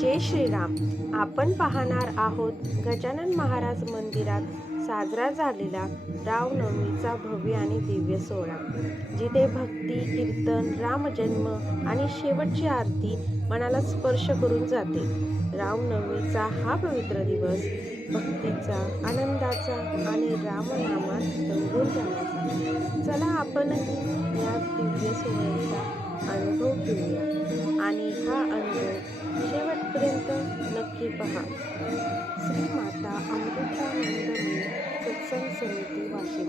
जय श्रीराम. आपण पाहणार आहोत गजानन महाराज मंदिरात साजरा झालेला रामनवमीचा भव्य आणि दिव्य सोहळा, जिथे भक्ती, कीर्तन, रामजन्म आणि शेवटची आरती मनाला स्पर्श करून जाते. रामनवमीचा हा पवित्र दिवस भक्तीचा, आनंदाचा आणि रामनामात रंगून जाण्याचा. चला आपण या दिव्य सोहळ्याचा अनुभव घेऊया आणि हा अनुभव शेवटपर्यंत नक्की पहा. श्री माता अमृतानंदमयी सत्संग समिती वाशिम.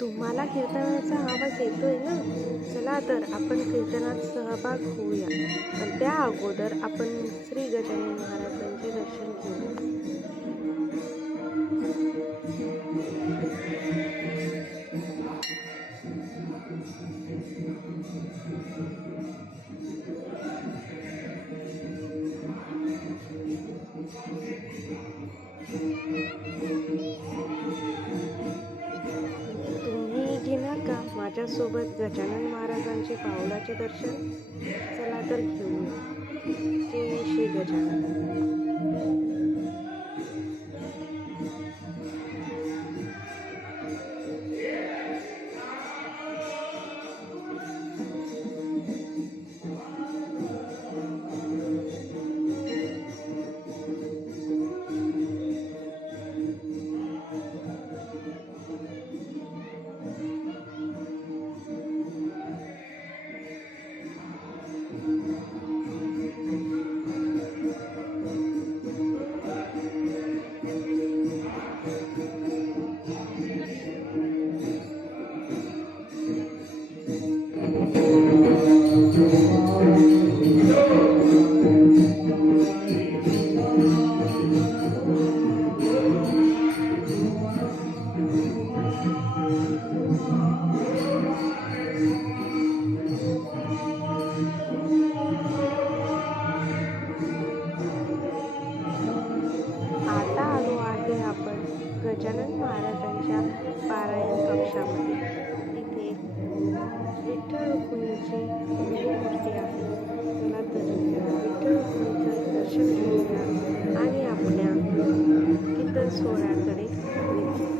तुम्हाला कीर्तनाचा आवाज येतोय ना? चला तर आपण कीर्तनात सहभाग होऊया. पण त्या अगोदर आपण श्री गजानन महाराजांचे दर्शन घेऊया. तुम्ही घेणार का माझ्यासोबत गजानन महाराजांचे पावलाचे दर्शन? चला तर घेऊया. जय श्री गजानन. गजानन महाराजांच्या पारायण कक्षामध्ये. तिथे विठ्ठल रुक्मिणीची मूर्ती आहे. चला तर विठ्ठल रुक्मिणीचं दर्शन घेऊया आणि आपल्या कीर्तन सोहळ्याकडे वळूया.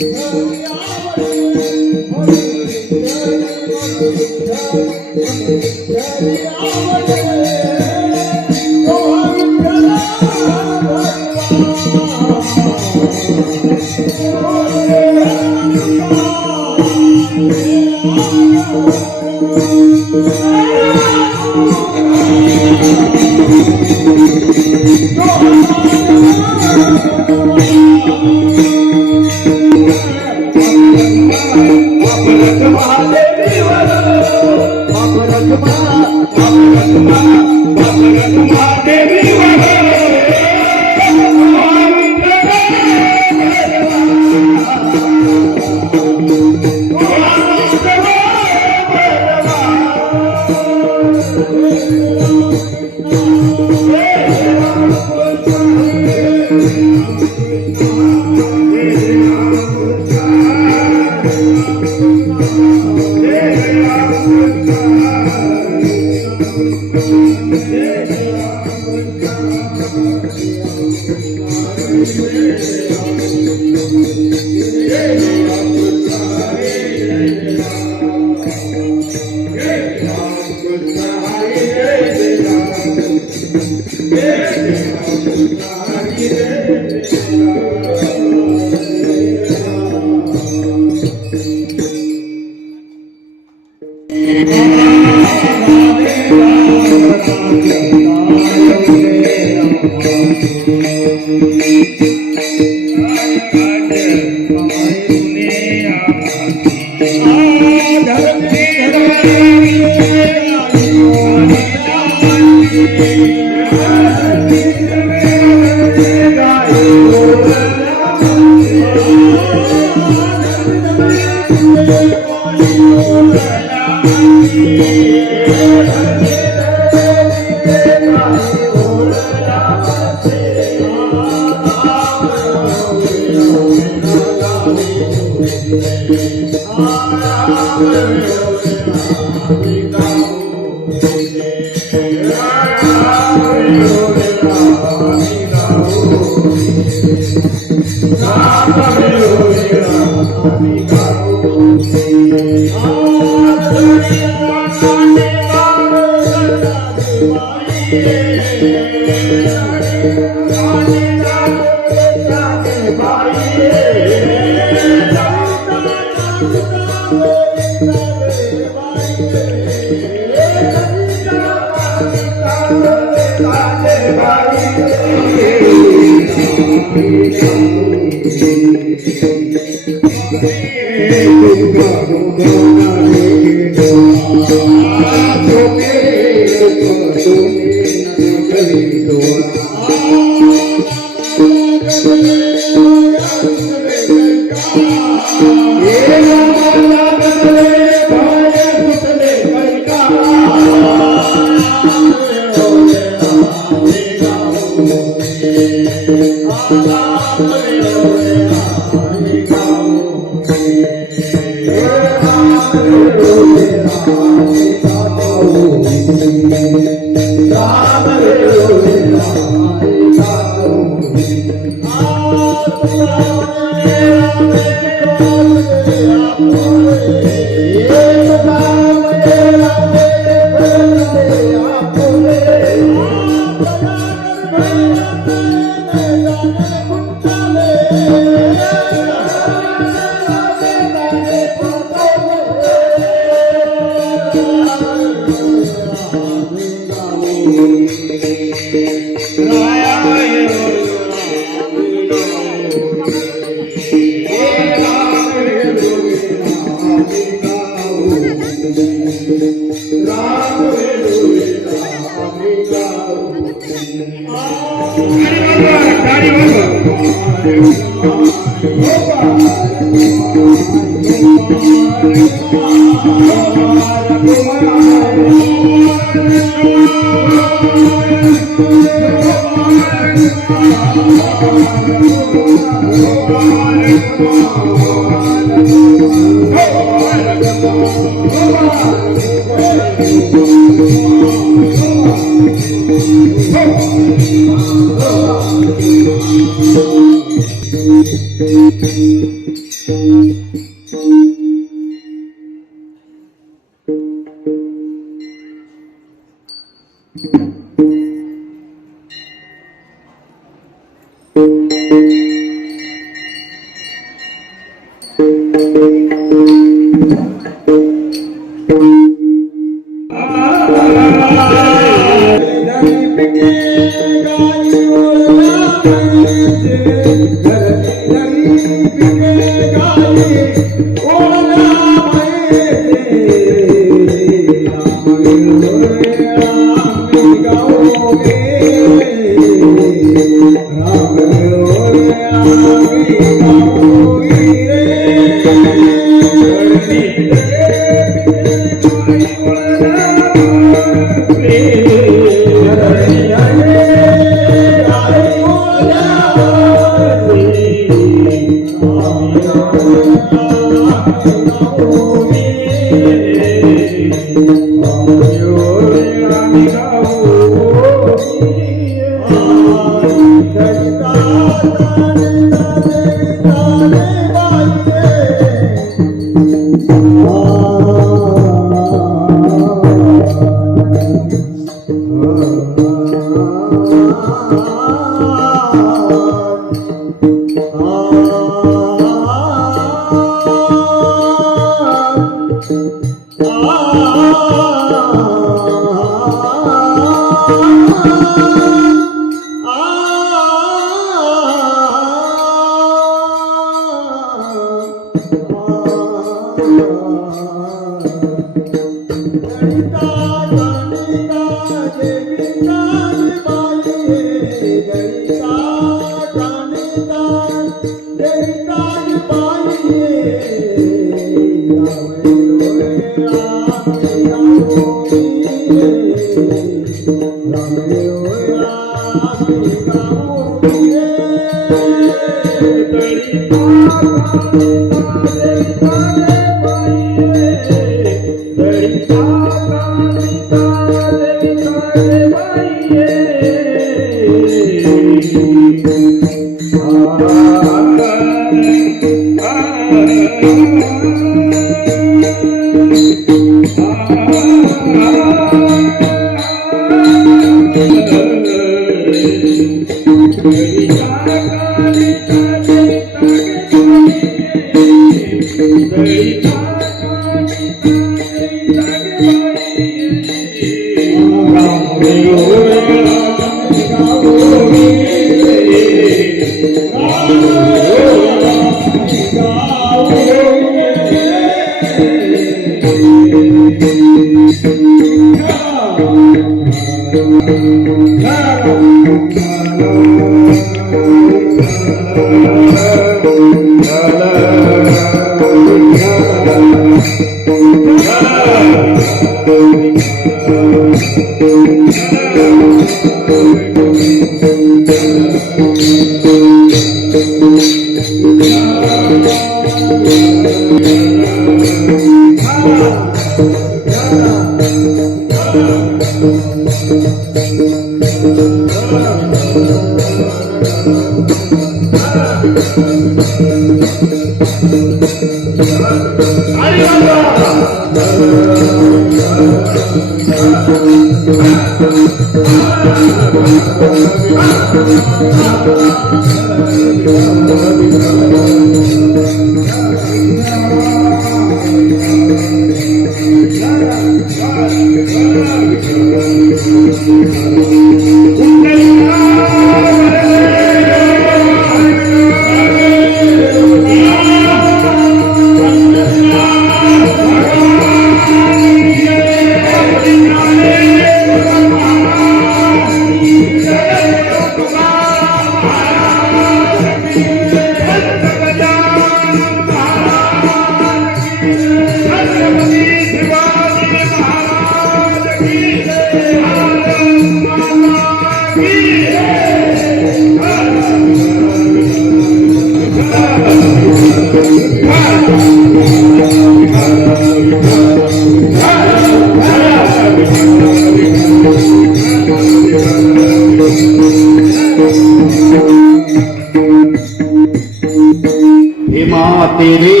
तेरी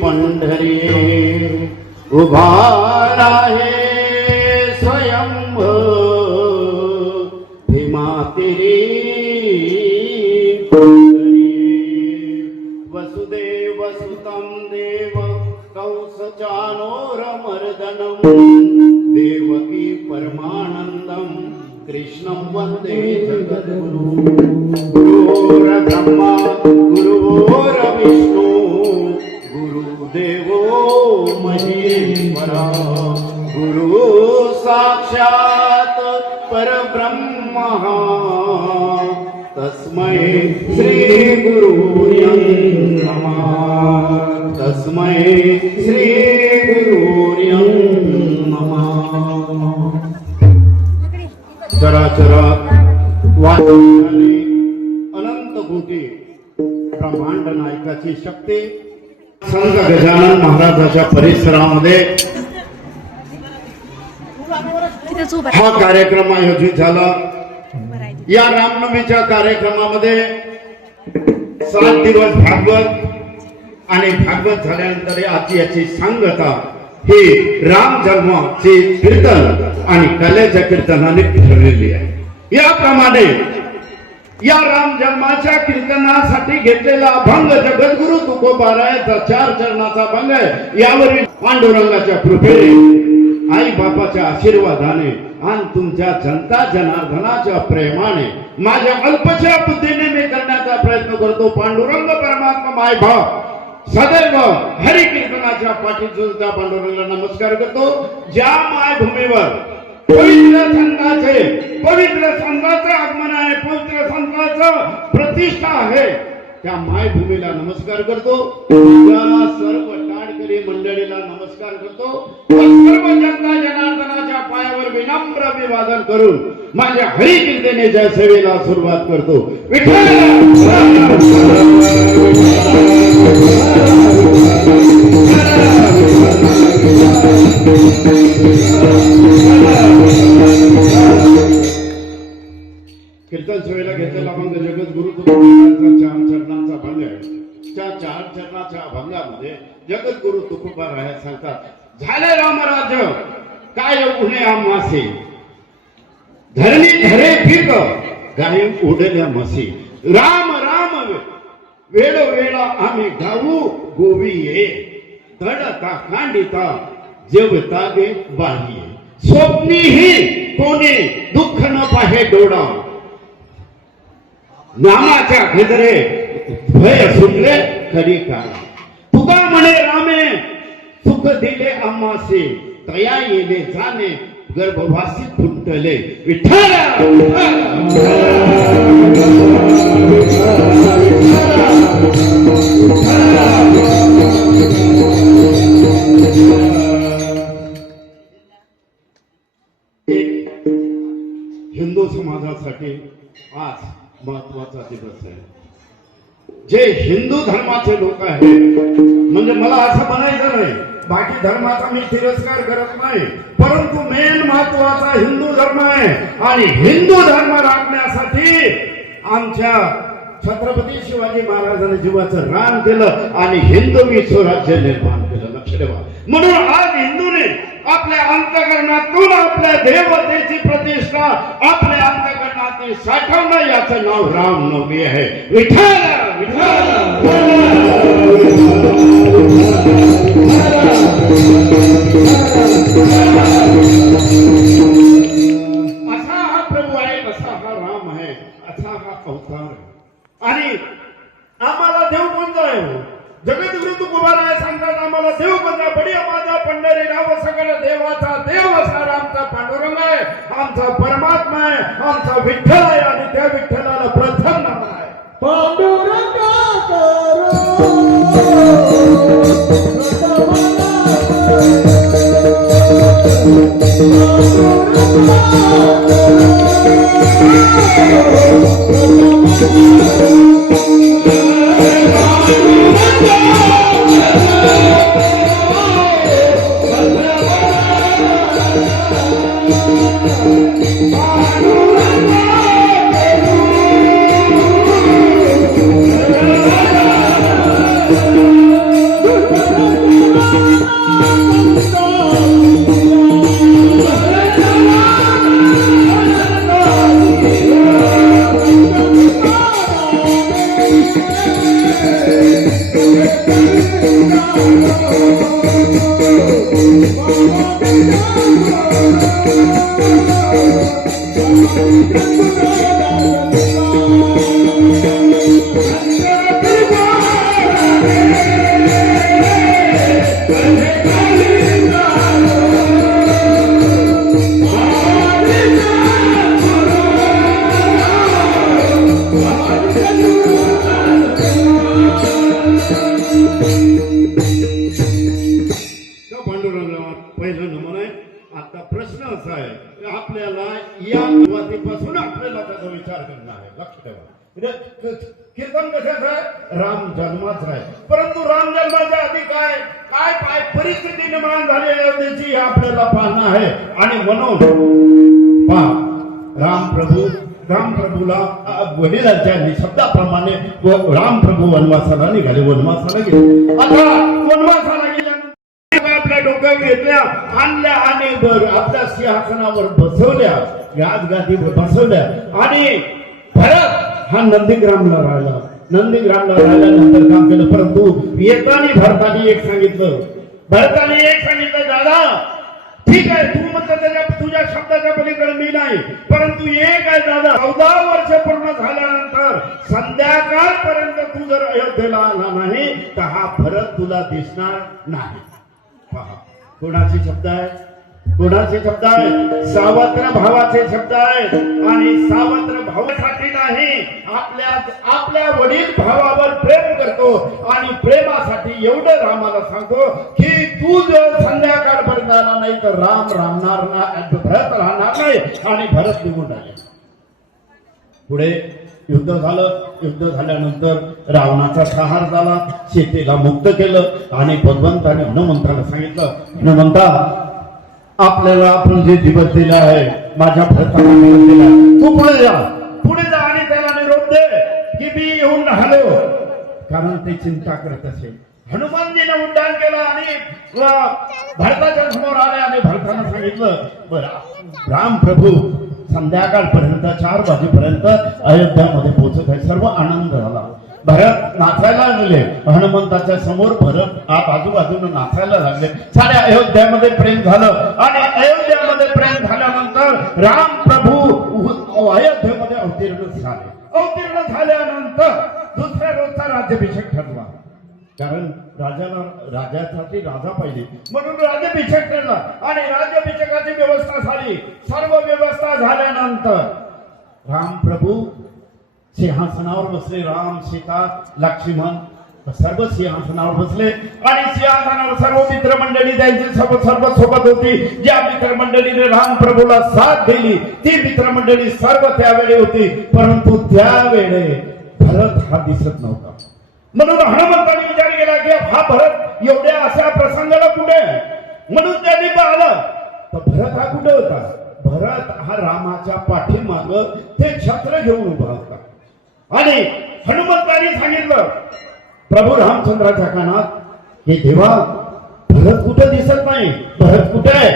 पंढरी उभा आहे स्वयंभ भीमा तेरी पंढरी वसुदेव सुतं देव कंसचानोरमर्दनं देवकी परमानन्दं कृष्णं वन्दे जगद्गुरु गुरुर्ब्रह्मा गुरुर्विष्णु गुरुदेवो महेश्वरा गुरु साक्षात् परब्रह्म तस्मै श्री गुरुर्य नमः तस्मै श्री गुरुर्य नमः चराचर वाणी अनंत कोटी ब्रह्मांड नायकाची शक्ती संत गजानन महाराजांच्या परिसरामध्ये हा कार्यक्रम आयोजित झाला। या रामनवमीच्या कार्यक्रमामध्ये 7 दिवस भागवत आणि भागवत झाल्यानंतर आजची याची सांगता ही राम जन्माचे कीर्तन आणि कलेच्या कीर्तनाने ठरलेली आहे। याप्रमाणे या राम जन्माच्या कीर्तनासाठी घेतलेला अभंग जगद्गुरु तुकोबारायाचा 4 चरणाचा अभंग आहे। यावरील पांडुरंगाच्या कृपेने आई बापाच्या आशीर्वादाने आणि तुमच्या जनता जनार्दनाच्या प्रेमाने माझ्या अल्पशा बुद्धीने मी करण्याचा प्रयत्न करतो। पांडुरंग परमात्मा माय भाव सदैव हरी कीर्तनाच्या पाठीत त्या पांडुरंगाला नमस्कार करतो। ज्या मायभूमीवर पवित्र संतांचे आगमन आहे, पवित्र संतांचं प्रतिष्ठा आहे, त्या मायभूमीला नमस्कार करतो। त्या सर्व टाळकरी मंडळीला नमस्कार करतो। सर्व जनता जनार्दनाच्या पायावर विनम्र अभिवादन करून माझ्या हरी कीर्तनेच्या सेवेला सुरुवात करतो। कीर्तन सेवेला घेतलेला अभंग जगद्गुरु तुकोबारायांचा 4 चरणाचा अभंग आहे। त्या 4 चरणाच्या अभंगामध्ये जगद्गुरु तुकोबाराय सांगतात, झाले रामराज्य काय उन्हे आमासे, धरणी धरे पीक गायी उडल्या म्हशी, राम राम वेळोवेळा आम्ही गाऊ गोविये, धडता खांडिता जेवता गे बाहिये, स्वप्नीही कोणी दुःख न पाहे डोळा, नामाच्या घेतरे भय सुटले खरी काळ, तुका म्हणे रामे सुख दिले आम्हासे, तया येले जाणे गर्भवासी फुटले, विठ्ठल हिंदू समाजासाठी आज महत्वाचा दिवस आहे। जे हिंदू धर्माचे लोक आहेत, म्हणजे मला असं म्हणायचं नाही बाकी धर्माचा मी तिरस्कार करत नाही, परंतु मेन महत्वाचा हिंदू धर्म आहे आणि हिंदू धर्म राखण्यासाठी आमच्या छत्रपती शिवाजी महाराजांनी जीवाचं रान केलं आणि हिंदवी स्वराज्य निर्माण केलं। लक्ष ठेवा, म्हणून आज हिंदूने आपल्या अंतःकरणातून आपल्या देवतेची प्रतिष्ठा आपल्या अंतःकरणात साठवणं, याचं नाव रामनवमी आहे। विठ्ठल विठ्ठल असा हा प्रभू आहे, असा हा राम आहे, असा हा अवतार आणि आम्हाला देव कोणता आहे? जगद्गुरु तुकोबाराय सांगतात, आम्हाला देव कोणता? बडिया माझा पंढरी राव सगळ देवाचा देव असणारा आमचा पांडुरंग आहे, आमचा परमात्मा आहे, आमचा विठ्ठल आहे आणि त्या विठ्ठलाला प्रथम नाम आहे पांडुरंग पहिलं नमन आहे। आता प्रश्न असा आहे की आपल्याला या सुरुवातीपासून आपल्याला त्याचा विचार करणार आहे। लक्ष ठेवा, कीर्तन कशाचं आहे? राम जन्माचं आहे, परंतु राम जन्माच्या आधी काय काय काय परिस्थिती निर्माण झाली त्याची आपल्याला पाहणं आहे। आणि म्हणून पहा, राम प्रभूला वडिलांच्या शब्दाप्रमाणे राम प्रभू वनवासाला निघाले, वनवासाला गेले। आता वनवासाला गेल्यानंतर आपल्या डोक्यावर येत आणल्या आणि आपल्या सिंहासनावर बसवल्या, राजगादीवर बसवल्या आणि भरत हा नंदीग्रामला राहिला. नंदीग्रामला राहिल्यानंतर काम केलं. परंतु येताना भरतानी एक सांगितलं, दादा ठीक आहे, तू म्हणता तुझ्या शब्दाच्या पलीकडे मी नाही, परंतु एक आहे दादा, 14 वर्ष पूर्ण झाल्यानंतर संध्याकाळपर्यंत तू जर अयोध्येला आला नाही तर हा भरत तुला दिसणार नाही. पहा कोणाचे शब्द आहे, कोणाचे शब्द आहे? सावत्र भावाचे शब्द आहेत. आणि सावत्र भावासाठी नाही, आपल्या वडील भावावर प्रेम करतो आणि प्रेमासाठी एवढं रामाला सांगतो की तू जर संध्याकाळपर्यंत आला नाही तर राम राहणार नाही, भरत राहणार नाही. आणि भरत निघून आले. पुढे युद्ध झालं. युद्ध झाल्यानंतर रावणाचा संहार झाला, सीतेला मुक्त केलं आणि भगवंताने हनुमंताला सांगितलं, हनुमंता आपल्याला आपण जे दिवस दिला आहे, माझ्या भरताला दिवस दिला, तू पुढे जा आणि त्याला निरोप दे की मी येऊन राहिलो. कारण ते चिंता करत असेल. हनुमानजीने उड्डाण केलं आणि भरताच्या समोर आले आणि भरतानं सांगितलं, बरं राम प्रभू संध्याकाळपर्यंत 4 वाजेपर्यंत अयोध्यामध्ये पोहोचत आहे. सर्व आनंद झाला. भरत नाचायला लागले. हनुमंताच्या समोर भरत आजूबाजूने नाचायला लागले. साऱ्या अयोध्यामध्ये प्रेम झालं आणि अयोध्यामध्ये प्रेम झाल्यानंतर राम प्रभू अयोध्येमध्ये अवतीर्ण झाल्यानंतर दुसऱ्या रोजचा राज्याभिषेक ठरला. कारण राजासाठी राजा पाहिजे म्हणून राज्याभिषेक ठरला आणि राज्याभिषेकाची व्यवस्था झाली. सर्व व्यवस्था झाल्यानंतर राम प्रभू सिंहासनावर बसले. राम, सीता, लक्ष्मण सर्व सिंहासनावर बसले आणि सिंहासनावर सर्व मित्रमंडळी त्यांची सर्व सोबत होती. ज्या मित्रमंडळीने राम प्रभूला साथ दिली ती मित्रमंडळी सर्व त्यावेळी होती. परंतु त्यावेळे भरत हा दिसत नव्हता. म्हणून हनुमंताने विचार केला की हा भरत एवढ्या अशा प्रसंगाला कुठे, म्हणून त्यांनी पाहिलं तर भरत हा कुठे होता. भरत हा रामाच्या पाठीमाग ते छत्र घेऊन उभा होता. आणि हनुमंतांनी सांगितलं प्रभू रामचंद्राच्या कानात, हे देवा भरत कुठे दिसत नाही, भरत कुठे आहे.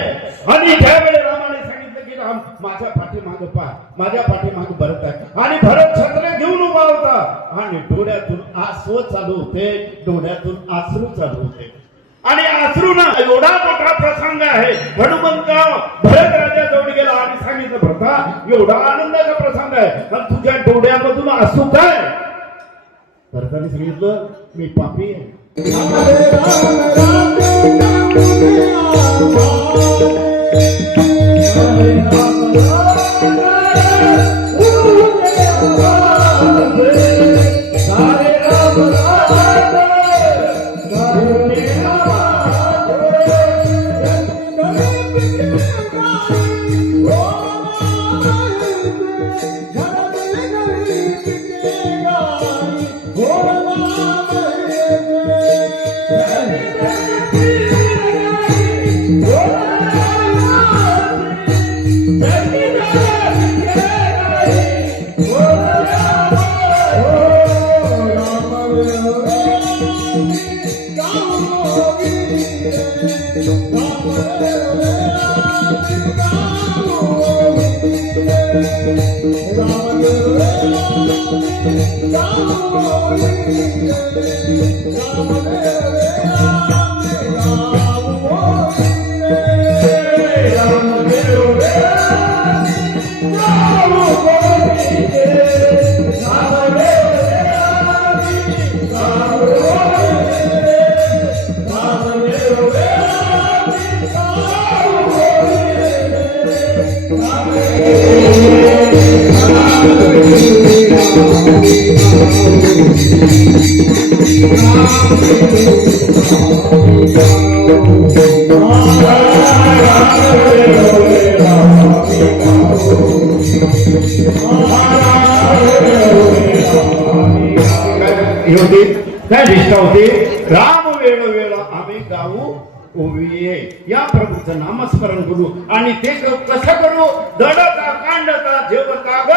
आणि त्यावेळी रामाने सांगितलं की राम माझ्या पाठीमाग पहा, माझ्या पाठीमाग भरत आहे. आणि भरत छत्र घेऊन उभा होता आणि डोळ्यातून आसू चालू होते, डोळ्यातून अश्रू चालू होते. आणि अश्रूना एवढा मोठा प्रसंग आहे. हनुमंत भरत राजाजवळ गेला आणि सांगितलं, भरता एवढा आनंदाचा प्रसंग आहे आणि तुझ्या डोळ्यामधून अश्रू काय. भरताने सांगितलं, मी पापी आहे. काय निष्ठा होती. राम वेळ वेळ आम्ही गाऊ ओविये या प्रभूचं नामस्मरण करू आणि ते कसं करू? दडता कांडता जेवता ग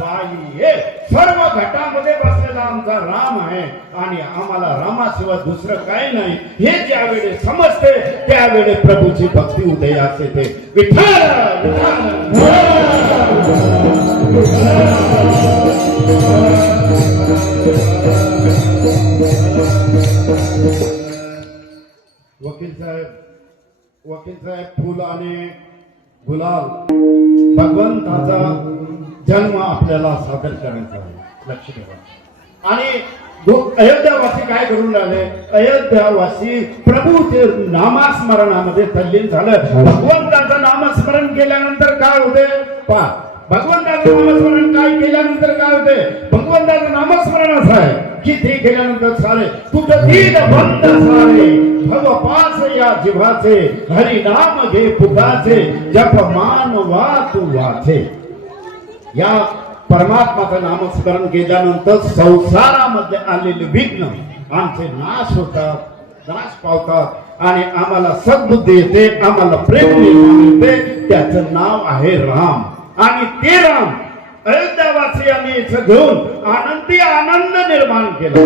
बाई ये. सर्व घटामध्ये बसलेला आमचा राम आहे आणि आम्हाला रामाशिवाय दुसरं काय नाही हे ज्यावेळी समजते त्यावेळी प्रभूची भक्ती उदयास येते. विठ्ठल वकील साहेब फुल आणि गुलाल भगवंताचा जन्म आपल्याला सादर करायचा आहे. लक्ष ठेवा. आणि अयोध्यावासी काय करून राहिले? अयोध्यावासी प्रभूचे नामस्मरणामध्ये तल्लीन झालं. भगवंताचं नामस्मरण केल्यानंतर काय होते? पहा, भगवंताचं नामस्मरण काय केल्यानंतर काय होते? भगवंताचं नामस्मरण असं आहे की ते केल्यानंतर सारे तुझं दीन बंद सारे भव पास या जिव्हाचे हरी नाम घे पुकाचे जप मानवा तू वाचे. या परमात्माचं नामस्मरण केल्यानंतर संसारामध्ये आलेले विघ्न आमचे नाश होतात, नाश पावतात आणि आम्हाला सद्बुद्धी येते, आम्हाला प्रेम निर्माण येते. त्याचं नाव आहे राम. आणि ते राम अयोध्यावासियांनी घेऊन आनंदी आनंद निर्माण केला.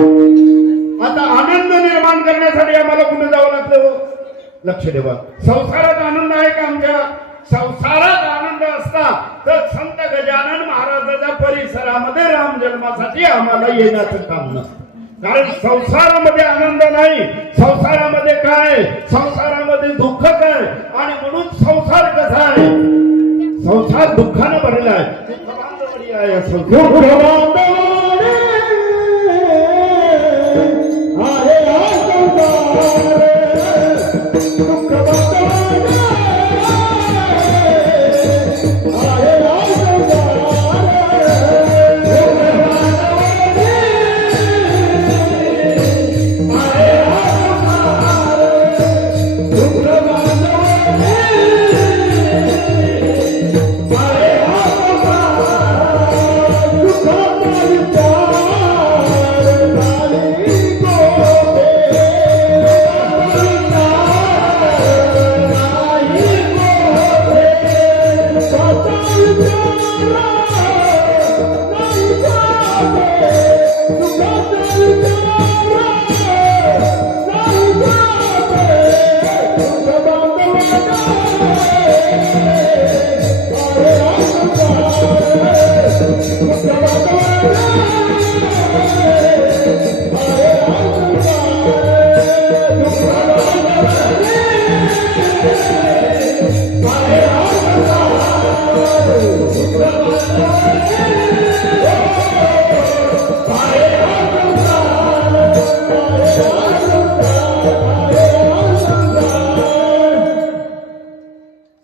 आता आनंद निर्माण करण्यासाठी आम्हाला कुठे जावं लागतं? लक्ष ठेवा. संसारात आनंद आहे का? आमच्या संसारात आनंद असता तर संत गजानन महाराजाच्या परिसरामध्ये राम जन्मासाठी आम्हाला येण्याचं काम नसतं. कारण संसारामध्ये आनंद नाही. संसारामध्ये काय? संसारामध्ये दुःख काय? आणि म्हणून संसार कसा आहे? संसार दुःखानं भरलेला आहे.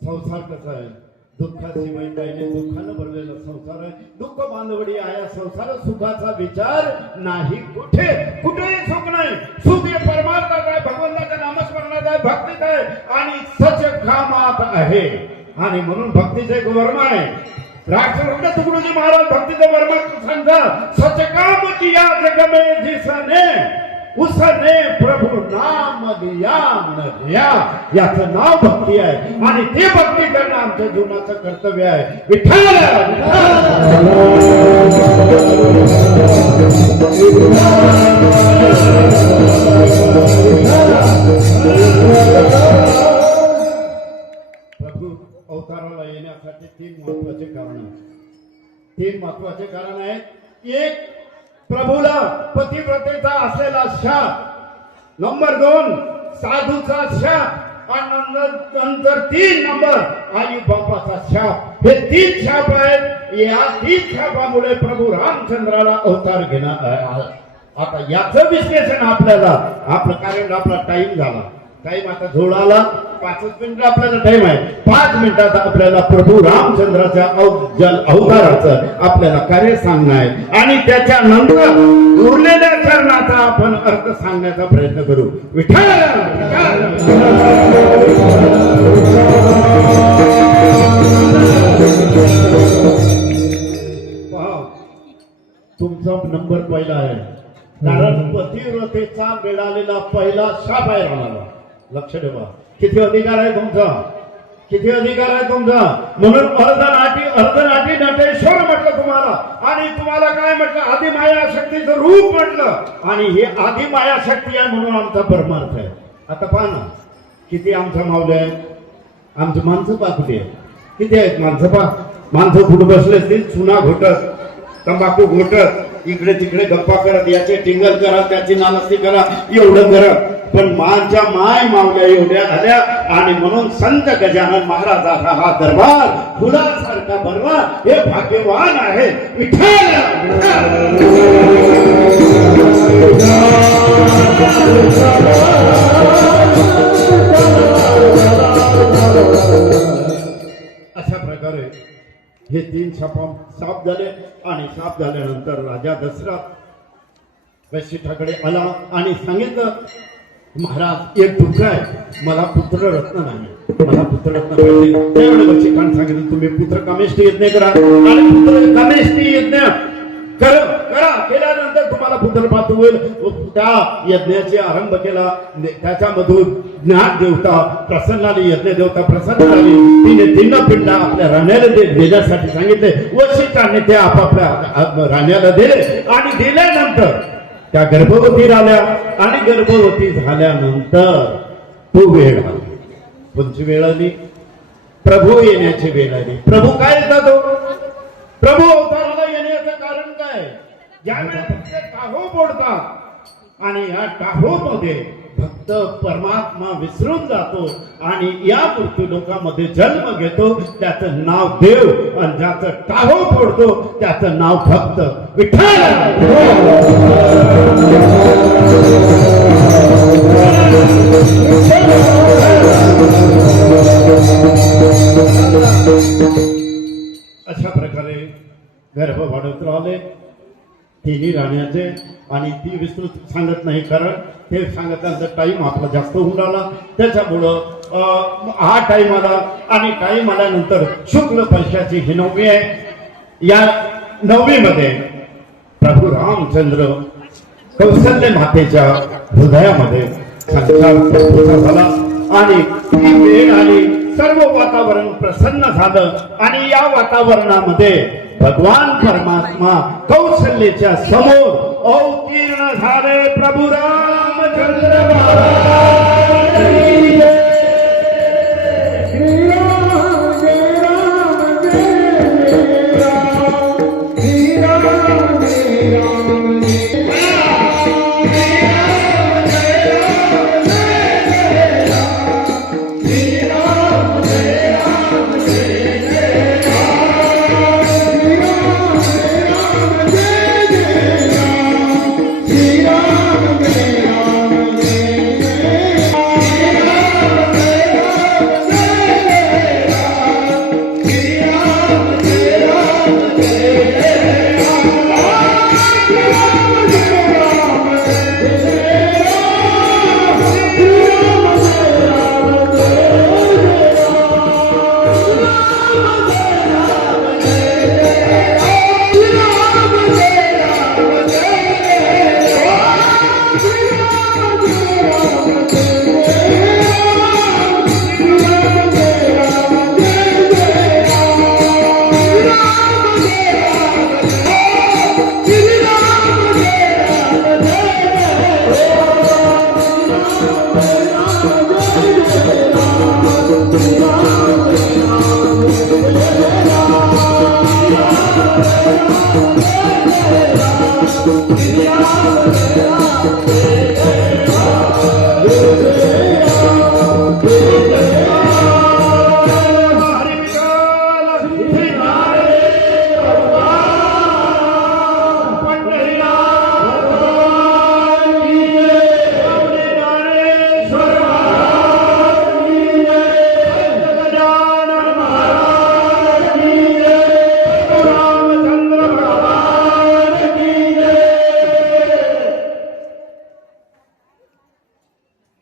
संसार कसा आहे? दुःखाची मैदानी दुःखानं भरलेला संसार आहे. दुःख बांधवडी आया संसार सुखाचा विचार नाही. कुठे कुठेही सुख नाही. सुख हे परमार्थात आहे, भगवंताच्या नामस्मरणात आहे, भक्तीत आहे आणि सच कामात आहे. आणि म्हणून भक्तीचे एक वर्म आहे. राष्ट्रभक्त तुकडोजी महाराज भक्तीचं वर्म सांगतात, सच काम किया जग में जिसने उसने प्रभु नाम लिया न लिया. याचं नाव भक्ती आहे आणि ते भक्ती करणं आमच्या जीवनाचं कर्तव्य आहे. विठ्ठल प्रभू अवताराला येण्यासाठी तीन महत्वाचे कारण आहेत. एक, प्रभूला पतिव्रतेचा असलेला शाप. नंबर 2, साधूचा शाप. आणि नंतर 3 नंबर, आई बापाचा शाप. हे 3 शाप आहेत. या 3 शापामुळे प्रभू रामचंद्राला अवतार घेणार आहे. आता याचं विश्लेषण आपल्याला आपला टाइम झाला. टाइम आता झोळ आला. 5 मिनिट आपल्याला टाइम आहे. 5 मिनिटात आपल्याला प्रभू रामचंद्राच्या अवताराचं आपल्याला कार्य सांगणं आहे आणि त्याच्यानंतर उरलेल्या चरणाचा आपण अर्थ सांगण्याचा प्रयत्न करू. विठ्ठल तुमचा नंबर पहिला आहे. कारण पतिव्रतेचा मिळालेला पहिला शाप आहे रामाला. लक्ष ठेवा. किती अधिकार आहे तुमचा? किती अधिकार आहे तुमचा? म्हणून अर्धनाटी नटेश्वर म्हटलं तुम्हाला. आणि तुम्हाला काय म्हटलं? आदिमाया शक्तीचं रूप म्हटलं. आणि हे आदिमाया शक्ती आहे म्हणून आमचा परमार्थ आहे. आता पहा ना, किती आमच्या मावल्या आहेत. आमची माणसं पहा कुठे आहेत, किती आहेत माणसं पहा. माणसं कुठं बसले असतील, चुना घोटत, तंबाखू घोटत, इकडे तिकडे गप्पा करत, याचे टिंगल करा, त्याची नालस्ती करा, एवढं करा. पण मांच्या माय मावल्या एवढ्या झाल्या. आणि म्हणून संत गजानन महाराजाचा हा दरबार फुलासारखा भरला. हे भाग्यवान आहे विठ्ठल. अशा प्रकारे हे 3 साप झाले. आणि साप झाल्यानंतर राजा दशरथ वैशिष्ठाकडे आला आणि सांगितलं, महाराज एक दुःख आहे, मला पुत्ररत्न नाही, मला पुत्ररत्न पाहिजे. त्यावेळेस वैशिष्ठाने सांगितलं, तुम्ही पुत्र कामेष्टी यज्ञ करा. आणि पुत्र कामेष्टी यज्ञ करा. केल्यानंतर तुम्हाला पुत्रप्राप्त होईल. त्या यज्ञाचे आरंभ केला. त्याच्यामधून ज्ञान देवता प्रसन्न आली, यज्ञ देवता प्रसन्न झाली. तिने 3 पिंड आपल्या राण्याला देण्यासाठी सांगितले. वशिष्ठाने ते आपापल्या राण्याला दिले. आणि दिल्यानंतर त्या गर्भवती राहिल्या. आणि गर्भवती झाल्यानंतर तो वेळ आला. कोणची वेळ आली? प्रभू येण्याची वेळ आली. प्रभू काय येतात? प्रभू अवताराला येण्याचं कारण काय? ज्यावेळेस टाहो फोडतात आणि या टाहोमध्ये भक्त परमात्मा विसरून जातो आणि या मृत्यू लोकामध्ये जन्म घेतो, त्याचं नाव देव. आणि ज्याचं टाहो फोडतो त्याचं नाव भक्त विठ्ठल. अशा प्रकारे गर्भ वाढत राहिले 3 राण्याचे. आणि ती विस्तृत सांगत नाही, कारण ते सांगताना टाइम आपला जास्त होऊन राहिला. त्याच्यामुळं हा टाइम आला. आणि टाइम आल्यानंतर शुक्ल पंचाची ही 9वी आहे. या 9वीमध्ये प्रभू रामचंद्र कौशल्य मातेच्या हृदयामध्ये संचार झाला. आणि ती वेळ आली, सर्व वातावरण प्रसन्न झालं. आणि या वातावरणामध्ये भगवान परमात्मा कौशल्याच्या समोर अवतीर्ण झाले. प्रभू रामचंद्र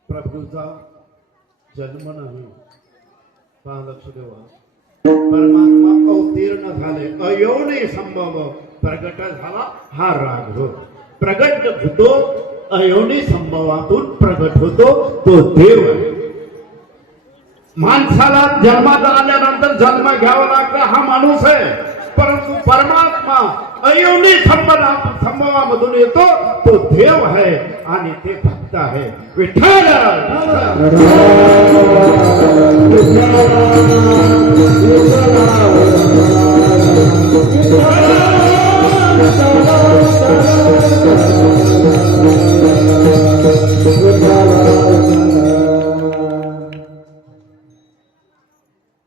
प्रभूचा जन्म नाही. पहा, लक्ष देवा. परमात्मा अवतीर्ण झाले. अयोनी संभव प्रगट झाला हा राग हो. प्रगट होतो अयोनी संभवातून प्रगट होतो तो देव आहे. माणसाला जन्मात आल्यानंतर जन्म घ्यावा लागतो, हा माणूस आहे. परंतु परमात्मा अयोनी संभवामधून येतो, तो देव आहे आणि ते भक्त आहे. विठ्ठल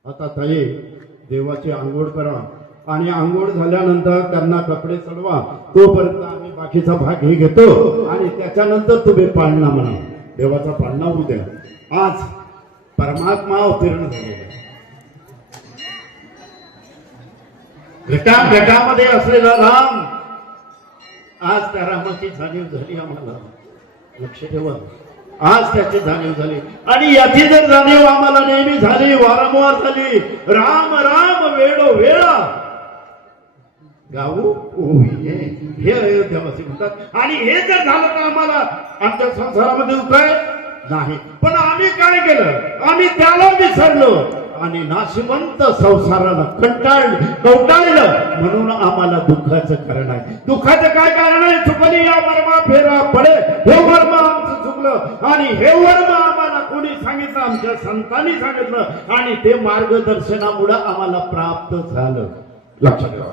आता ताई देवाची आंघोळ करा आणि आंघोळ झाल्यानंतर त्यांना कपडे चढवा. तोपर्यंत आम्ही बाकीचा भाग हे घेतो आणि त्याच्यानंतर तुम्ही पाळणा म्हणा, देवाचा पाळणा होऊ द्या. आज परमात्मा अवतीर्ण झालेला घटामध्ये असलेला राम, आज त्या रामाची जाणीव झाली आम्हाला. लक्ष ठेवा, आज त्याची जाणीव झाली आणि याची जर जाणीव आम्हाला नेहमी झाली, वारंवार झाली, राम राम वेळो वेळा गाऊ ओवी, हे अयोध्यावासी म्हणतात. आणि हे जर झालं तर आम्हाला आमच्या संसारामध्ये उपाय नाही. पण आम्ही काय केलं, आम्ही त्याला विसरलो आणि नाशिवंत संसाराला कवटाळलं, म्हणून आम्हाला दुःखाचं कारण आहे. दुःखाचं काय कारण आहे? चुकली या वर्मा फेरा पडे, हे वर्म आमचं चुकलं आणि हे वर्म आम्हाला कोणी सांगितलं, आमच्या संतांनी सांगितलं आणि ते मार्गदर्शनामुळे आम्हाला प्राप्त झालं. लक्षात ठेवा.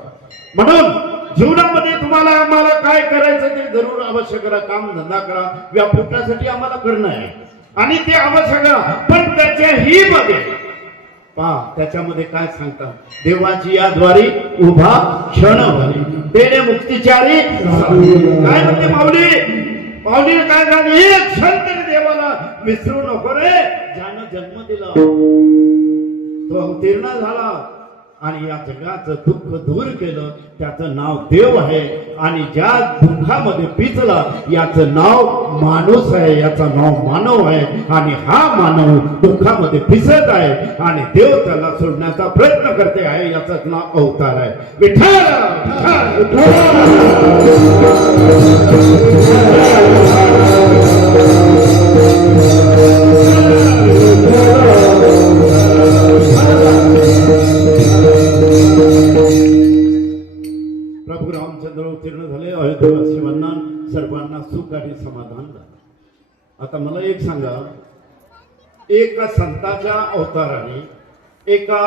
म्हणून जीवनामध्ये तुम्हाला आम्हाला काय करायचं ते जरूर अवश्य करा. काम धंदा करा, व्यापवण्यासाठी आम्हाला करणं आहे आणि ते आवश्यक करा. पण त्याच्याही मध्ये त्याच्यामध्ये काय सांगतात, देवाची या द्वारी उभा क्षण भरी तेने मुक्तिचारी. काय म्हणते माऊली? माऊली काय झाली? एक क्षण तरी देवाला विसरू नको रे. ज्यानं जन्म दिला तो अवतीर्ण झाला आणि या जगाचं दुःख दूर केलं, त्याचं नाव देव आहे. आणि ज्या दुःखामध्ये पिचला याचं नाव माणूस आहे, याचं नाव मानव आहे. आणि हा मानव दुःखामध्ये पिसत आहे आणि देव त्याला सोडण्याचा प्रयत्न करते आहे, याचं नाव अवतार आहे. विठ्ठल प्रभू रामचंद्र उत्तीर्ण झाले. अयोध्येवासीयांना सर्वांना सुख आणि समाधान झालं. आता मला एक सांगा, एका संताच्या अवताराने, एका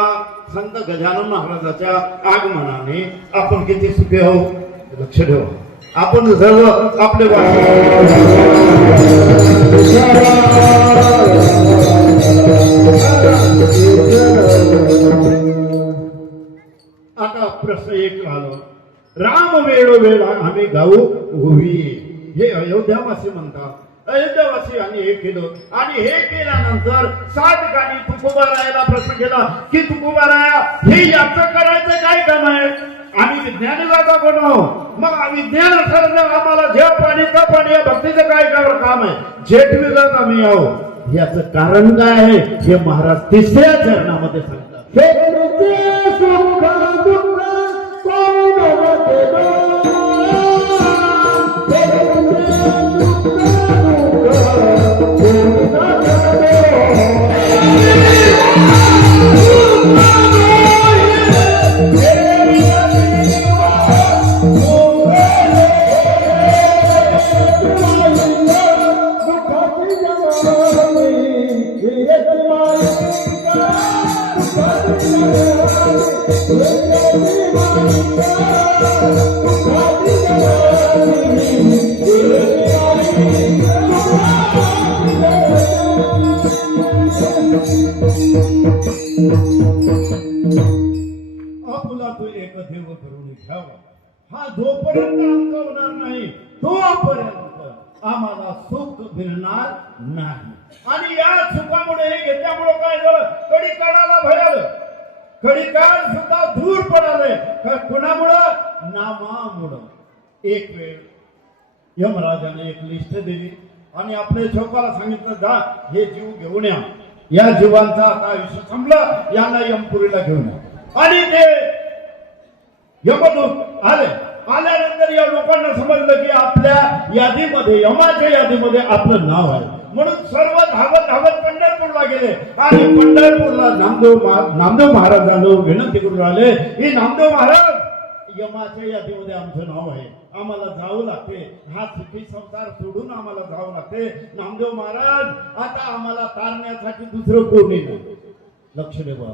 संत गजानन महाराजाच्या आगमनाने आपण किती सुखी आहोत. लक्ष ठेवा. आपण सर्व आपले आता प्रश्न एक राहिला, राम वेळोवेळा आम्ही गाऊ होवी, हे अयोध्यावासी म्हणतात. अयोध्यावासियांनी हे केलं आणि हे केल्यानंतर साधकांनी तुकोबारायाला प्रश्न केला की तुकोबाराया, हे याचं करायचं काय काम आहे? आम्ही विज्ञानी जाता कोण आहोत, मग विज्ञान असं आम्हाला जप आणि तप आणि या भक्तीचं काय काम आहे? जेठ विभाग आम्ही आहोत. याचं कारण काय आहे हे महाराज तिसऱ्या चरणामध्ये सांगतात. आपुला तो एक देव करून घ्यावा, हा जोपर्यंत आमचा होणार नाही तोपर्यंत आम्हाला सुख मिळणार नाही. आणि या सुखामुळे हे घेतल्यामुळे काय झालं? कडिकाळाला भय आलं, कडिकाळ सुद्धा दूर पडाले. कुणामुळं? नामामुळं. एक वेळ यमराजाने एक लिस्ट दिली आणि आपल्या चौकाला सांगितलं, जा हे जीव घेऊन या, या जीवांचा आता आयुष्य संपलं, यांना यमपुरीला घेऊन या. आणि ते यमदूत आले. आल्यानंतर या लोकांना समजलं की आपल्या यादीमध्ये, यमाच्या यादीमध्ये आपलं नाव आहे. म्हणून सर्व धावत धावत पंढरपूरला गेले आणि पंढरपूरला नामदेव महाराजांना विनंती करून राहिले की नामदेव महाराज, यमाच्या यादीमध्ये आमचं नाव आहे, आम्हाला जावं लागते, हा सुखी संसार सोडून आम्हाला जावं लागते. नामदेव महाराज, आता आम्हाला तारण्यासाठी दुसरं कोणी नाही. लक्ष ठेवा,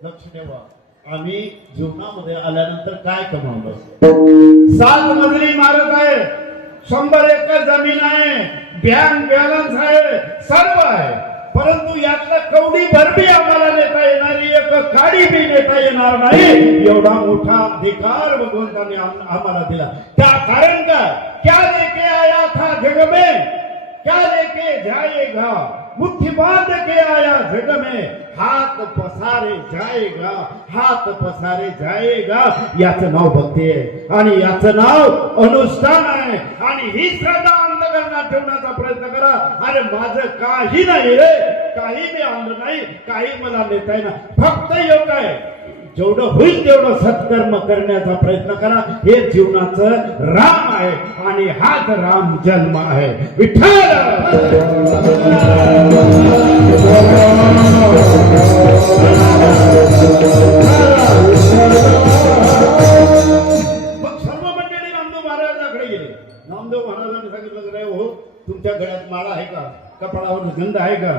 लक्ष ठेवा. आम्ही जीवनामध्ये आल्यानंतर काय कमावलं? 7 मजली इमारत आहे, 100 एकर जमीन आहे, बँक बॅलन्स आहे, सर्व आहे, परंतु यातला कवडी भरबी आम्हाला नेता येणारी एक काडी बी नेता येणार नाही, एवढा मोठा अधिकार भगवंताने आम्हाला दिला. त्या कारण का क्या लेके आया था जग में, क्या लेके जाएगा, मुट्ठी बांध के आया जग में, हात पसारे जाएगा, हात पसारे जाएगा. याचं नाव भक्ती आहे आणि याचं नाव अनुष्ठान आहे. आणि ही श्रद्धा अंतकरणात ठेवण्याचा प्रयत्न करा. अरे माझं काही नाही रे, काही मी आणलं नाही, काही मला नेता येणार, फक्त योग आहे, जेवढं होईल तेवढं सत्कर्म करण्याचा प्रयत्न करा. हे जीवनाचं राम आहे आणि हाच राम जन्म आहे. विठ्ठल मग सर्व मंडळी नामदेव महाराजांकडे गेले. नामदेव महाराजांनी सांगितलं, रे हो, तुमच्या गळ्यात माळा आहे का, कपाळावर गंध आहे का,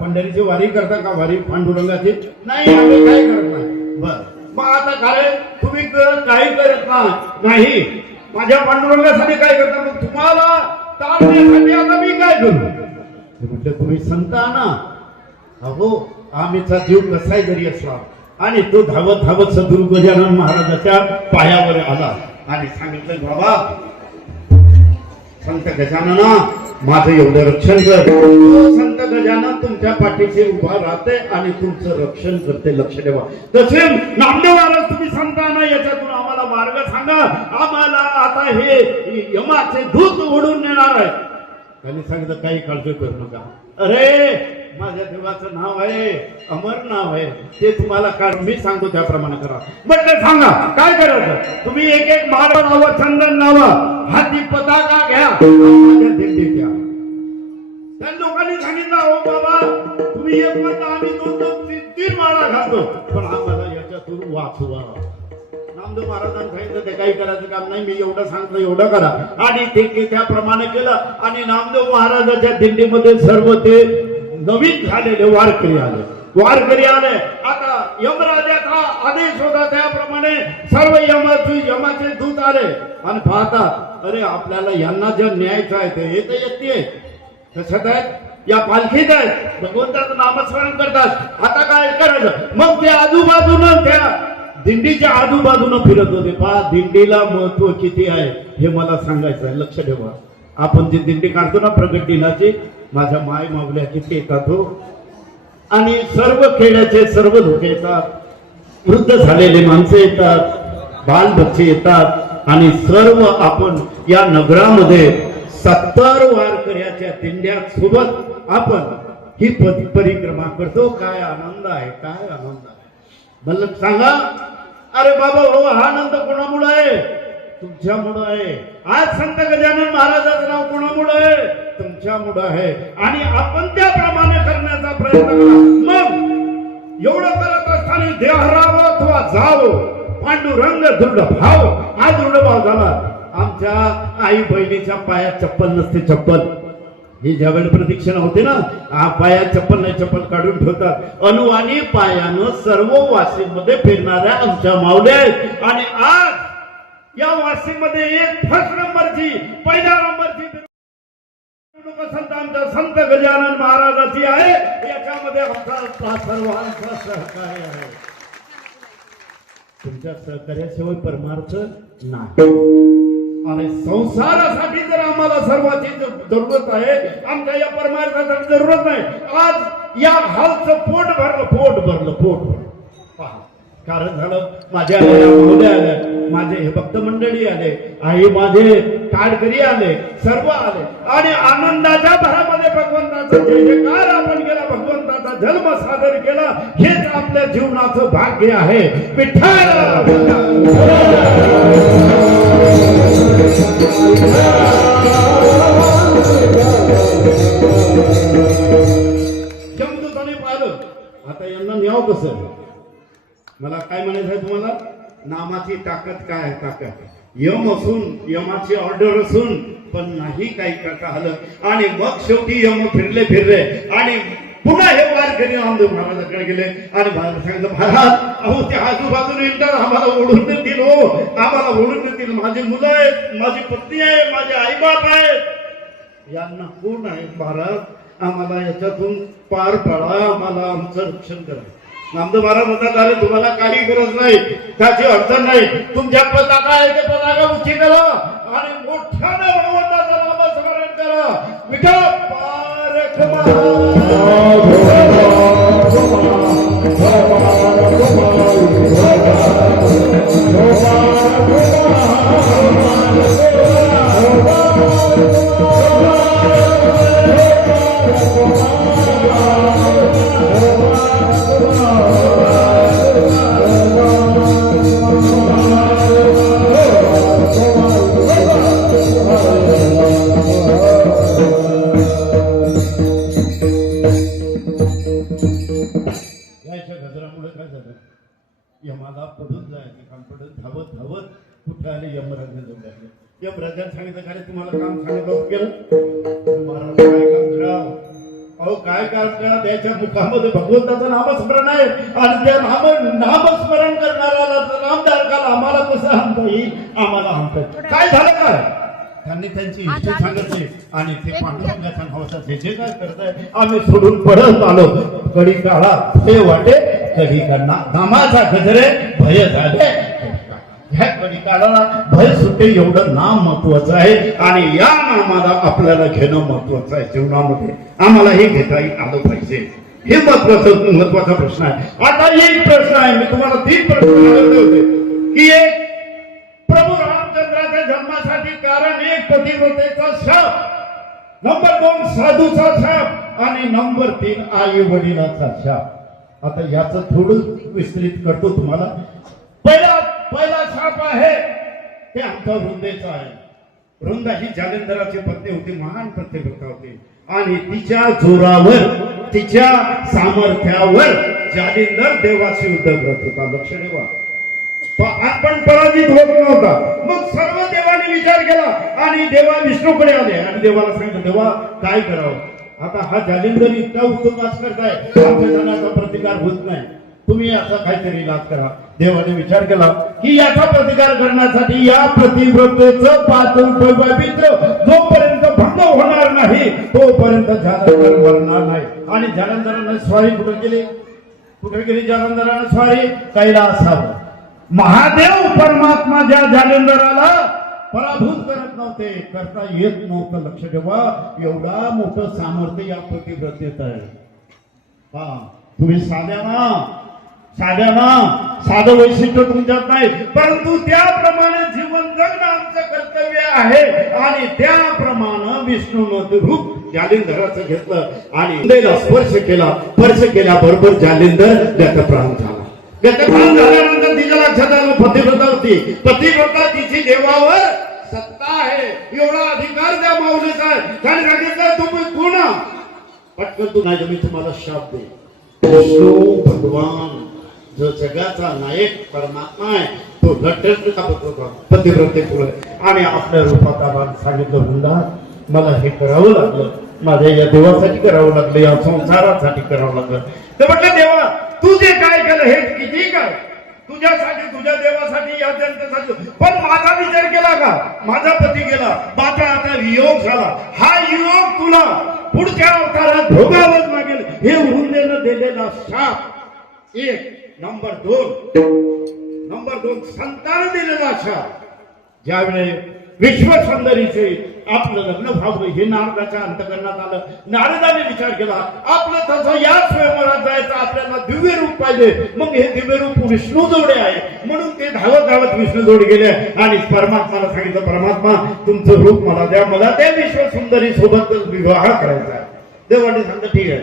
पंढरीची वारी करता का, वारी पांडुरंगाची? नाही, आम्ही काय करत नाही. बर, मग आता काय तुम्ही काही करत नाही, माझ्या पांडुरंगासाठी काय करता, मग तुम्हाला तारण्यासाठी आता मी काय करू? म्हटलं तुम्ही संत ना. अहो, आम्हीचा जीव कसाही जरी असला आणि तो धावत धावत सद्गुरू गजानन महाराजाच्या पायावर आला आणि सांगितलं, बाबा संत गजानना, माझं एवढं रक्षण कर. संत गजानन तुमच्या पाठीशी उभा राहते आणि तुमचं रक्षण करते. लक्ष ठेवा. तसे नामदेव महाराज, तुम्ही संतांना याच्यातून आम्हाला मार्ग सांगा, आम्हाला आता हे यमाचे दूत ओढून नेणार आहे. त्यांनी सांगितलं, काही काळजी करू नका. अरे माझ्या देवाचं नाव आहे, अमर नाव आहे, ते तुम्हाला काढ, मी सांगतो त्याप्रमाणे करा. म्हटलं सांगा काय करायचं? तुम्ही एक एक माळ लावा, चंदन लावा, हाती पताका घ्या, माझ्या दिंडीत द्या. त्या लोकांनी सांगितलं, हो बाबा, तुम्ही एक म्हणता, आम्ही 2-2, 3 माळा घालतो, पण आम्हाला याच्यातून वाचवा. नामदेव महाराजांनी सांगितलं, ते काही करायचं काम नाही, मी एवढं सांगतो एवढं करा. आणि ते त्याप्रमाणे केलं. आणि नामदेव महाराजांच्या दिंडीमध्ये सर्व ते नवीन झालेले वारकरी आले, वारकरी आले. आता यमराजाचा आदेश होता त्याप्रमाणे सर्व यमाचे दूत आले आणि पाहतात, अरे आपल्याला यांना जे न्यायचं आहे ते हे तर येते, कशात आहेत, या पालखीत आहेत, भगवंताचं नामस्मरण करतात. आता काय करायचं? मग ते आजूबाजूनं, त्या दिंडीच्या आजूबाजूनं फिरत होते. पहा, दिंडीला महत्व किती आहे हे मला सांगायचं आहे. लक्ष ठेवा. आपण जी दिंडी काढतो ना प्रगट दिनाची, माझ्या माय माऊल्या किती येतात हो, आणि सर्व खेड्याचे सर्व लोक येतात, वृद्ध झालेले माणसं येतात, बालबच्चे येतात, आणि सर्व आपण या नगरामध्ये 70 वारकऱ्याच्या दिंड्या सोबत आपण ही परिक्रमा करतो. काय आनंद आहे, काय आनंद आहे. मला सांगा, अरे बाबा हो, हा आनंद कोणामुळे आहे? तुमच्यामुळं आहे. आज संत गजानन महाराजाचं नाव कोणामुळे आहे? तुमच्यामुळं आहे. आणि आपण त्याप्रमाणे करण्याचा प्रयत्न करा. मग एवढं करत असताना देहरावं अथवा जावं, पांडुरंग दृढ भाव, हा दृढ भाव झाला. आमच्या आई बहिणीच्या पायात चप्पल नसते, चप्पल ही ज्यावेळी प्रदक्षिणा होते ना, पायात चप्पल नाही, चप्पल काढून ठेवतात. अनुवानी पायानं सर्व वाशीमध्ये फिरणाऱ्या आमच्या माऊल्या आहेत. आणि आज या वाशीमध्ये एक फर्स्ट नंबरची, पहिल्या नंबरची संत आमच्या संत गजानन महाराजाची आहे. याच्यामध्ये आमचा सर्वांचा सहकार्य आहे. तुमच्या सहकार्याशिवाय परमार्थ नाही. आणि संसारासाठी जर आम्हाला सर्वांची जरूरत आहे, आमच्या या परमार्थासाठी जरूरत नाही. आज या हालचं पोट भरलं, पोट भरलं, पोट भरलं. पहा, कारण झालं, माझ्या माऊल्या आल्या, माझे हे भक्त मंडळी आले, आई माझे काडकरी आले, सर्व आले, आणि आनंदाच्या भरामध्ये भगवंताचा जय जयकार आपण केला, भगवंताचा जन्म सादर केला. हेच आपल्या जीवनाचं भाग्य आहे. विठ्ठल Oh, यमदूताने पाहिलं, आता यांना न्याव कसं? मला काय म्हणायचं आहे तुम्हाला? नामाची ताकद काय आहे? ताकद यम असून, यमाची ऑर्डर असून पण नाही काही करता आलं आणि मग शेवटी यम फिरले आणि पुन्हा हे वारकरी नामदेव महाराजांकडे गेले आणि महाराज सांगितलं, महाराज अहो ते आजूबाजूने येतात, आम्हाला ओढून देतील, हो आम्हाला ओढून देतील, माझी मुलं आहेत, माझी पत्नी आहे, माझे आईबाप आहेत, यांना कोण आहे महाराज? आम्हाला याच्यातून पार पाडा, आम्हाला आमचं रक्षण करा. नामदेव महाराज म्हणतात, अरे तुम्हाला काही गरज नाही, त्याची अडचण नाही, तुमच्या पताका आहे ते पताका उंची करा आणि मोठ्याने भगवंताचं नामस्मरण करा. विठ्ठल यमाला पडून जायचं काम पडून धावत धावत कुठे आले यमराजांना लागले. यमराजांनी सांगितलं, काय तुम्हाला काम सांगितलं केलं? महाराज काय काम करा? अहो काय काम करा? त्याच्या मुखामध्ये भगवंताचं नामस्मरण आहे आणि त्या नामस्मरण करणाऱ्याला नामधारकाला आम्हाला कसं आणता येईल? आम्हाला आणतात. काय झालं काय? त्यांनी त्यांची इच्छा सांगितली आणि ते पांडुरंगाच्या नावाचा जे जे काय करताय आम्ही सोडून पडत आलो. कडी काळा ते वाटे कडी काढा नामाचा गजरे भय झाले. ह्या कडी काळाला भय सुटे एवढं नाम महत्वाचं आहे आणि या नामाला आपल्याला घेणं महत्वाचं आहे. जीवनामध्ये आम्हाला हे घेता आलं पाहिजे. हे महत्वाचा प्रश्न आहे. आता एक प्रश्न आहे, मी तुम्हाला 3 प्रश्न विचारले होते की एक प्रभू रामचंद्राच्या जन्मासाठी कारण 1 पतिव्रतेचा शाप, नंबर 2 साधूचा शाप आणि नंबर 3 आई वडिलाचा शाप. आता याचं थोडं विस्तृत करतो तुम्हाला. पहिला शाप आहे ते आमच्या वृंदेचा आहे. वृंदा ही जालिंदराची पत्नी होती, महान पतिव्रता होती आणि तिच्या जोरावर, तिच्या सामर्थ्यावर जालिंदर देवाशी युद्ध करत होता. लक्ष ठेवा, आपण पराजित होत नव्हता. मग सर्व देवाने विचार केला आणि देवा विष्णूकडे आले आणि देवाला सांगितलं, देवा काय करावं? आता हा जालिंदर इतका उपवास करताय, आमच्या जनाचा प्रतिकार होत नाही, तुम्ही याचा काहीतरी इलाज करा. देवाने विचार केला की याचा प्रतिकार करण्यासाठी या प्रतिव्रतेचं पवित्र जोपर्यंत भंग होणार नाही तोपर्यंत जालंधर मरणार नाही. आणि जालंधराने स्वारी कुठे गेली? जालंधराने स्वारी कैलासावर. महादेव परमात्मा ज्या जालिंदराला पराभूत करत नव्हते, करता येत नव्हतं. लक्ष ठेवा, एवढा मोठं सामर्थ्य या प्रतिव्रतेत आहे. हा तुम्ही साधं वैशिष्ट्य तुमच्यात नाही, परंतु त्याप्रमाणे जीवन जगणं आमचं कर्तव्य आहे. आणि त्याप्रमाणे विष्णूनं रूप जालिंदराचं घेतलं आणि हृदयाला स्पर्श केल्याबरोबर जालिंदर गतप्राण झाला. गतप्राण झाल्यानंतर तिच्या लक्षात आलं पतिव्रता होती. पतिव्रता तिची देवावर सत्ता आहे, एवढा अधिकार त्या माऊलीचा आहे. त्याने सांगितलं, तुम्ही कोण? पटकन तू नाही, मी तुम्हाला शाप दे. विष्णू भगवान जो जगाचा नायक परमात्मा आहे तो पतिव्रते पुढे आणि आपल्या रूपात आला. सांगितलं, वृंदा मला हे करावं लागलं, माझ्या या देवासाठी करावं लागलं, या संसारासाठी करावं लागलं. तर म्हटलं, देवा तू जे काय केलं हे किती काय तुझ्यासाठी, तुझ्या देवासाठी, या जनतेसाठी, पण माझा विचार केला का? माझा पती गेला, माझा आता वियोग झाला. हा वियोग तुला पुढच्या अवतारात भोगावंच लागेल. हे वृंदेनं दिलेला शाप 1. नंबर 2 संतान दिलेला शाप. ज्यावेळी विश्वसुंदरीचे आपलं लग्न व्हावं हे नारदाच्या अंतकरणात आलं. नारदाने विचार केला, आपलं तसं या स्वयंवरात जायचं, आपल्याला दिव्य रूप पाहिजे. मग हे दिव्य रूप विष्णू जोडे आहे, म्हणून ते धावत विष्णू जोडे गेले आणि परमात्माला सांगितलं, परमात्मा तुमचं रूप मला द्या, मला त्या विश्वसुंदरी सोबत विवाह करायचा आहे. देवाने सांगितलं, ठीक आहे,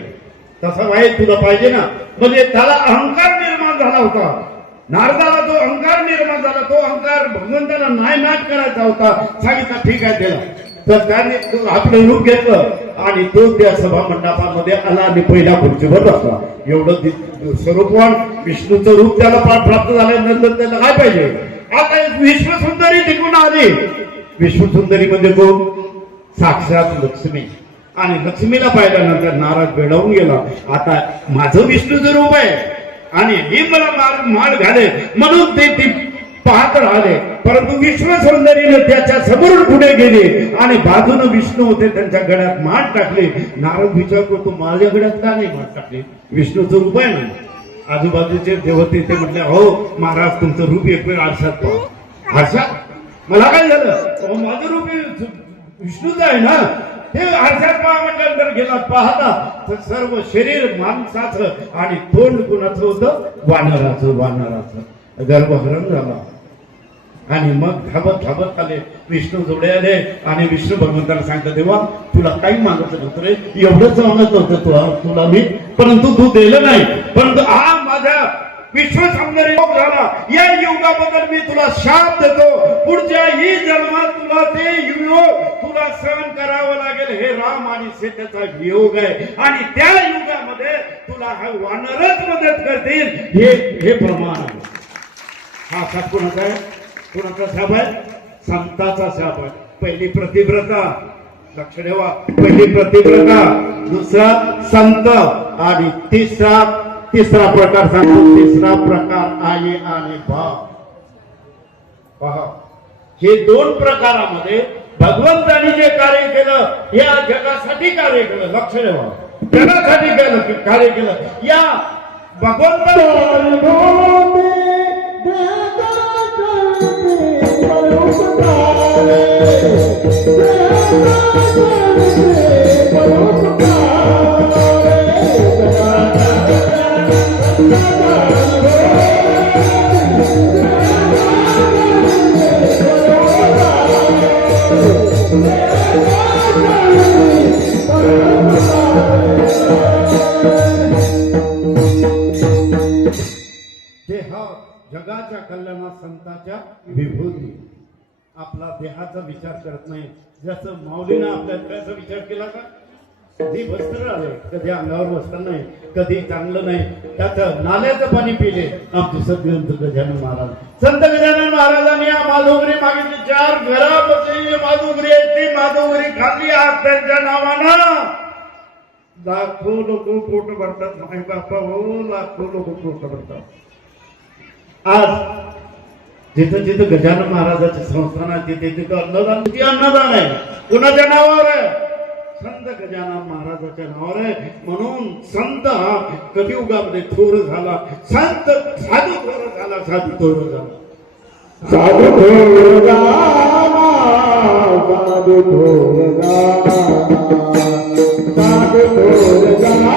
तसा वाईट तुला पाहिजे ना. म्हणजे त्याला अहंकार निर्माण झाला होता. नारदाला जो अहंकार निर्माण झाला, तो अहंकार भगवंताला नायनाट करायचा होता. सांगितलं, ठीक आहे, दिला. तर त्याने आपलं रूप घेतलं आणि तो त्या सभा मंडपामध्ये आला आणि पहिल्या खुर्चीवर बसला. एवढं स्वरूपवान विष्णूचं रूप त्याला प्राप्त झाल्यानंतर त्याला काय पाहिजे. आता विश्वसुंदरी तिकडून आली. विश्वसुंदरी मध्ये कोण. साक्षात लक्ष्मी. आणि लक्ष्मीला पाहिल्यानंतर नारद वेडावून गेला. आता माझं विष्णूचं रूप आहे आणि ही मला माळ घाले म्हणून ते पाहत राहिले. परंतु विश्वसुंदरीने त्याच्या समोरून पुढे गेली आणि बाजूने विष्णू होते त्यांच्या गळ्यात माळ टाकली. नारद विचार करतो माझ्या गळ्यात का नाही माळ टाकली. विष्णूचं रूप आहे ना. आजूबाजूचे देवते ते म्हटले हो महाराज तुमचं रूप एक वेळ आरशात पहा. आरशात मला काय झालं. माझं रूप विष्णूचं आहे ना. ते आरशात पहा म्हटल्यानंतर गेला. पाहता तर सर्व शरीर माणसाचं आणि तोंड कुणाचं होतं. वानराचं गर्भहरण झाला. आणि मग धाबत आले. विष्णू जोडे आले आणि विष्णू भगवंताला सांगतात देवा तुला काही मागत नव्हतं रे. एवढंच मागत नव्हतं तुला मी. परंतु तू दिलं नाही. परंतु हा माझ्या विश्वसुंदरी योग झाला. या युगाबद्दल मी तुला शाप देतो. पुढच्याही जन्मात तुला ते योग तुला सहन करावं लागेल. हे राम आणि सीतेचा वियोग आहे आणि त्या युगामध्ये तुला हा वानरच मदत करतील. हे प्रमाण आहे. हा शाप कोणाचा आहे. कोणाचा शाप आहे. संताचा शाप आहे. पहिली प्रतिव्रता लक्ष ठेवा. पहिली प्रतिव्रता दुसरा संत आणि तिसरा प्रकार सांगतो. तिसरा प्रकार आई आणि भाव. पहा हे दोन प्रकारामध्ये भगवंतानी जे कार्य केलं या जगासाठी कार्य केलं. लक्ष ठेवा. जगासाठी कार्य केलं. या जगाच्या कल्याणात संतांच्या विभूती. आपला देहाचा विचार करत नाही. जसं माऊलीनं आपल्या त्याचा विचार केला का. कधी वस्त्र आले कधी अंगावर वस्त्र नाही. कधी चांगलं नाही. त्याचं नाल्याचं पाणी पिले. आमचे सद्गुरू गजानन महाराज. संत गजानन महाराजांनी या माधुगरी मागितली. 4 घरामध्ये माधुगरी आहे. ती माधुगरी खाल्ली आज त्यांच्या नावानं. लाखो लोक पोट भरतात. माय बापा हो लाखो लोक पोट भरतात. आज जिथं जिथं गजानन महाराजाचे संस्थान आहे तिथे अन्नदान. किती अन्नदान आहे. कुणाच्या नावावर आहे. संत गजानन महाराजाच्या नावावर आहे. म्हणून संत हा कलियुगामध्ये थोर झाला. संत साधू थोर झाला. साधू थोर झाला. साधू थोर झाला. साधू थोर झाला. साधू थोर झाला.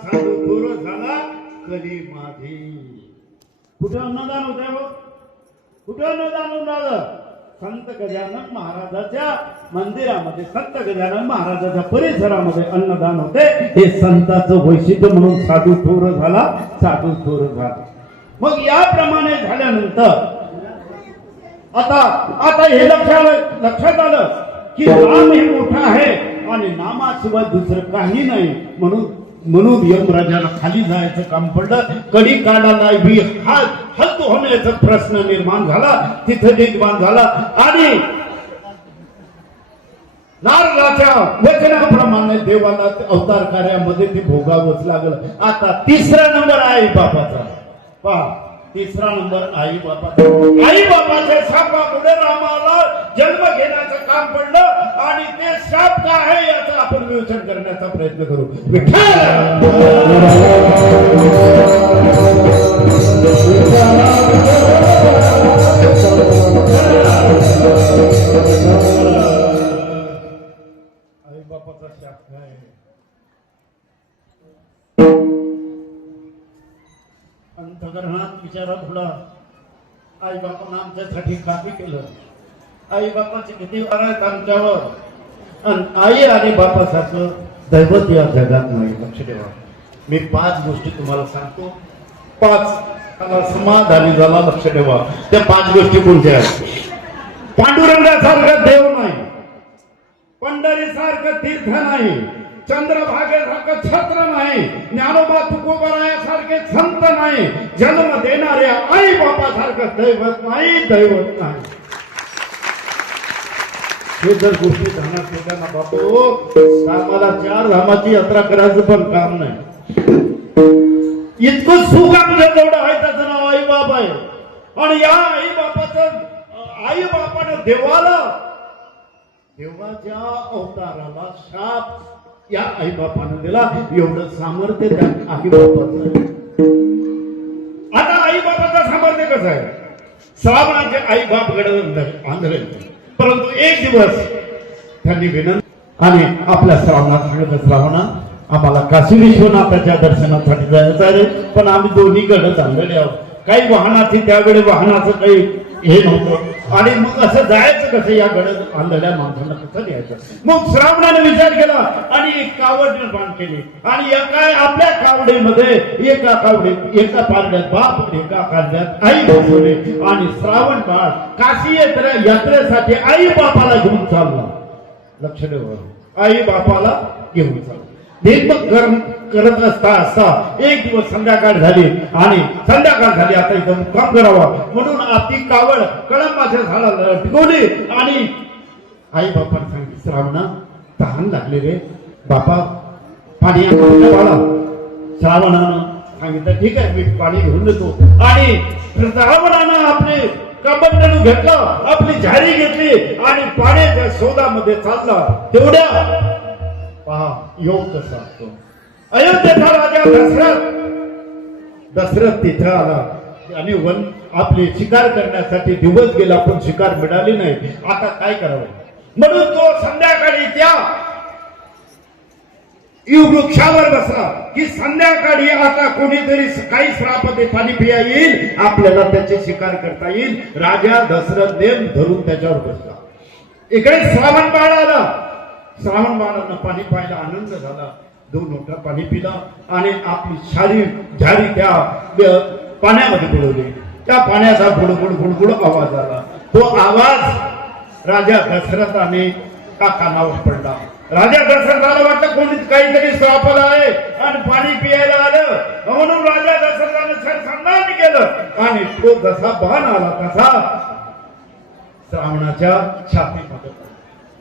साधू थोर झाला. कुठे अन्नदान होत आहे. कुठे अन्नदान होणार. संत गजानन महाराजाच्या मंदिरामध्ये संत गजानन महाराजाच्या परिसरामध्ये अन्नदान होते. हे संतांचं वैशिष्ट्य म्हणून साधू थोर झाला. साधू थोर झाला. मग याप्रमाणे झाल्यानंतर आता हे लक्षात आलं की राम हे मोठा आहे आणि नामाशिवाय दुसरं काही नाही. म्हणून यमराजाला खाली जायचं काम पडलं. कडी काढायला बी हद्द होण्याचा प्रश्न निर्माण झाला, तिथे निर्माण झाला. आणि नारदाच्या वचनाप्रमाणे देवाला अवतार कार्यामध्ये ते भोगावंच लागलं. आता तिसरा नंबर आई बापाचा. पहा, तिसरा नंबर आई बापाचा. आई बापाच्या शापामुळे रामाला जन्म घेण्याचं काम पडलं. आणि ते शाप काय आहे याचं आपण विवेचन करण्याचा प्रयत्न करू. आई बापाचा शाप काय? अंतकरणात विचारा थोडा. आई बापानं आमच्यासाठी काही केलं. आई बापाची किती वार आहेत आमच्यावर. आणि आई आणि बापासारखं दैवत या जगात नाही. लक्ष ठेवा. मी 5 गोष्टी तुम्हाला सांगतो. 5 समाधानी झाला. लक्ष ठेवा. त्या 5 गोष्टी कोणत्या आहेत? पांडुरंगासारखं देव नाही, पंढरीसारखं तीर्थ नाही, चंद्रभागेसारखं छत्र नाही, ज्ञानोबा तुकोबरायासारखे संत नाही, जन्म देणाऱ्या आई बापासारखं दैवत नाही, दैवत नाही. हे जर गोष्टी ध्यानात ठेवल्या ना बापू, आम्हाला 4 धामाची यात्रा करायचं पण काम नाही. इतकं सुख आमच्या जवळ आहे, त्याचं नाव आई बाप आहे. आणि या आई बापानं देवाच्या अवताराला शाप या आई बापानं दिला. एवढं सामर्थ्य त्या आई बापाचं. आता आई बापाचं सामर्थ्य कसं आहे? श्रावणाचे आई बाप गडद आंधळे. परंतु एक दिवस त्यांनी विनंती आणि आपल्या श्रावणात सांगितलं, श्रावणा आम्हाला काशी विश्वनाथाच्या दर्शनासाठी जायचं आहे, पण आम्ही दोन्ही गडद आंधळे आहोत. काही वाहनाची त्यावेळी वाहनाचं काही हे नव्हतं. आणि मग असं जायचं कसं? या गडद आंधळ्या माणसांना कसं द्यायचं? मग श्रावणाने विचार केला आणि एक कावड निर्माण केली. आणि आपल्या कावडीमध्ये एका पारड्यात बाप, एका कांद्यात आई बसवले. आणि श्रावण बाळ काशी यात्रेसाठी आई बापाला घेऊन चालला. लक्ष ठेवा. आई बापाला घेऊन चालला. मग करत असता एक दिवस संध्याकाळ झाली. आणि संध्याकाळ झाली, आता इथं काम करावा म्हणून आपली कावड कळंबाच्या झाडाला टिकवली. आणि आई बापाने सांगितलं, श्रावणा तहान लागले रे बापा, पाणी बाळा. श्रावणानं सांगितलं, ठीक आहे, मी पाणी घेऊन देतो. आणि श्रावणानं आपले कबंडलू घेतलं, आपली झारी घेतली आणि पाण्याच्या शोधामध्ये चालला. तेवढ्या पहा योग कसा असतो. अयोध्येचा राजा दशरथ तिथं आला आणि आपली शिकार करण्यासाठी दिवस गेला, पण शिकार मिळाली नाही. आता काय करावं म्हणून तो संध्याकाळी त्या वृक्षावर बसला की संध्याकाळी आता कोणीतरी काही श्रापते पाणी पिया येईल, आपल्याला त्याचे शिकार करता येईल. राजा दशरथ नेम धरून त्याच्यावर बसला. इकडे श्रावण बाळ आला. श्रावण बाळांना पाणी प्यायला आनंद झाला. 2 लोटा पाणी पिला आणि आपली झारी त्या पाण्यामध्ये बुडवली. त्या पाण्याचा गुडगुड आवाज आला. तो आवाज राजा दशरथाने कानावर पडला. राजा दशरथाला वाटतं कोणी काहीतरी श्रापला आहे आणि पाणी पियायला आलं. म्हणून राजा दशरथाने संधान केलं आणि तो जसा बाण आला तसा श्रावणाच्या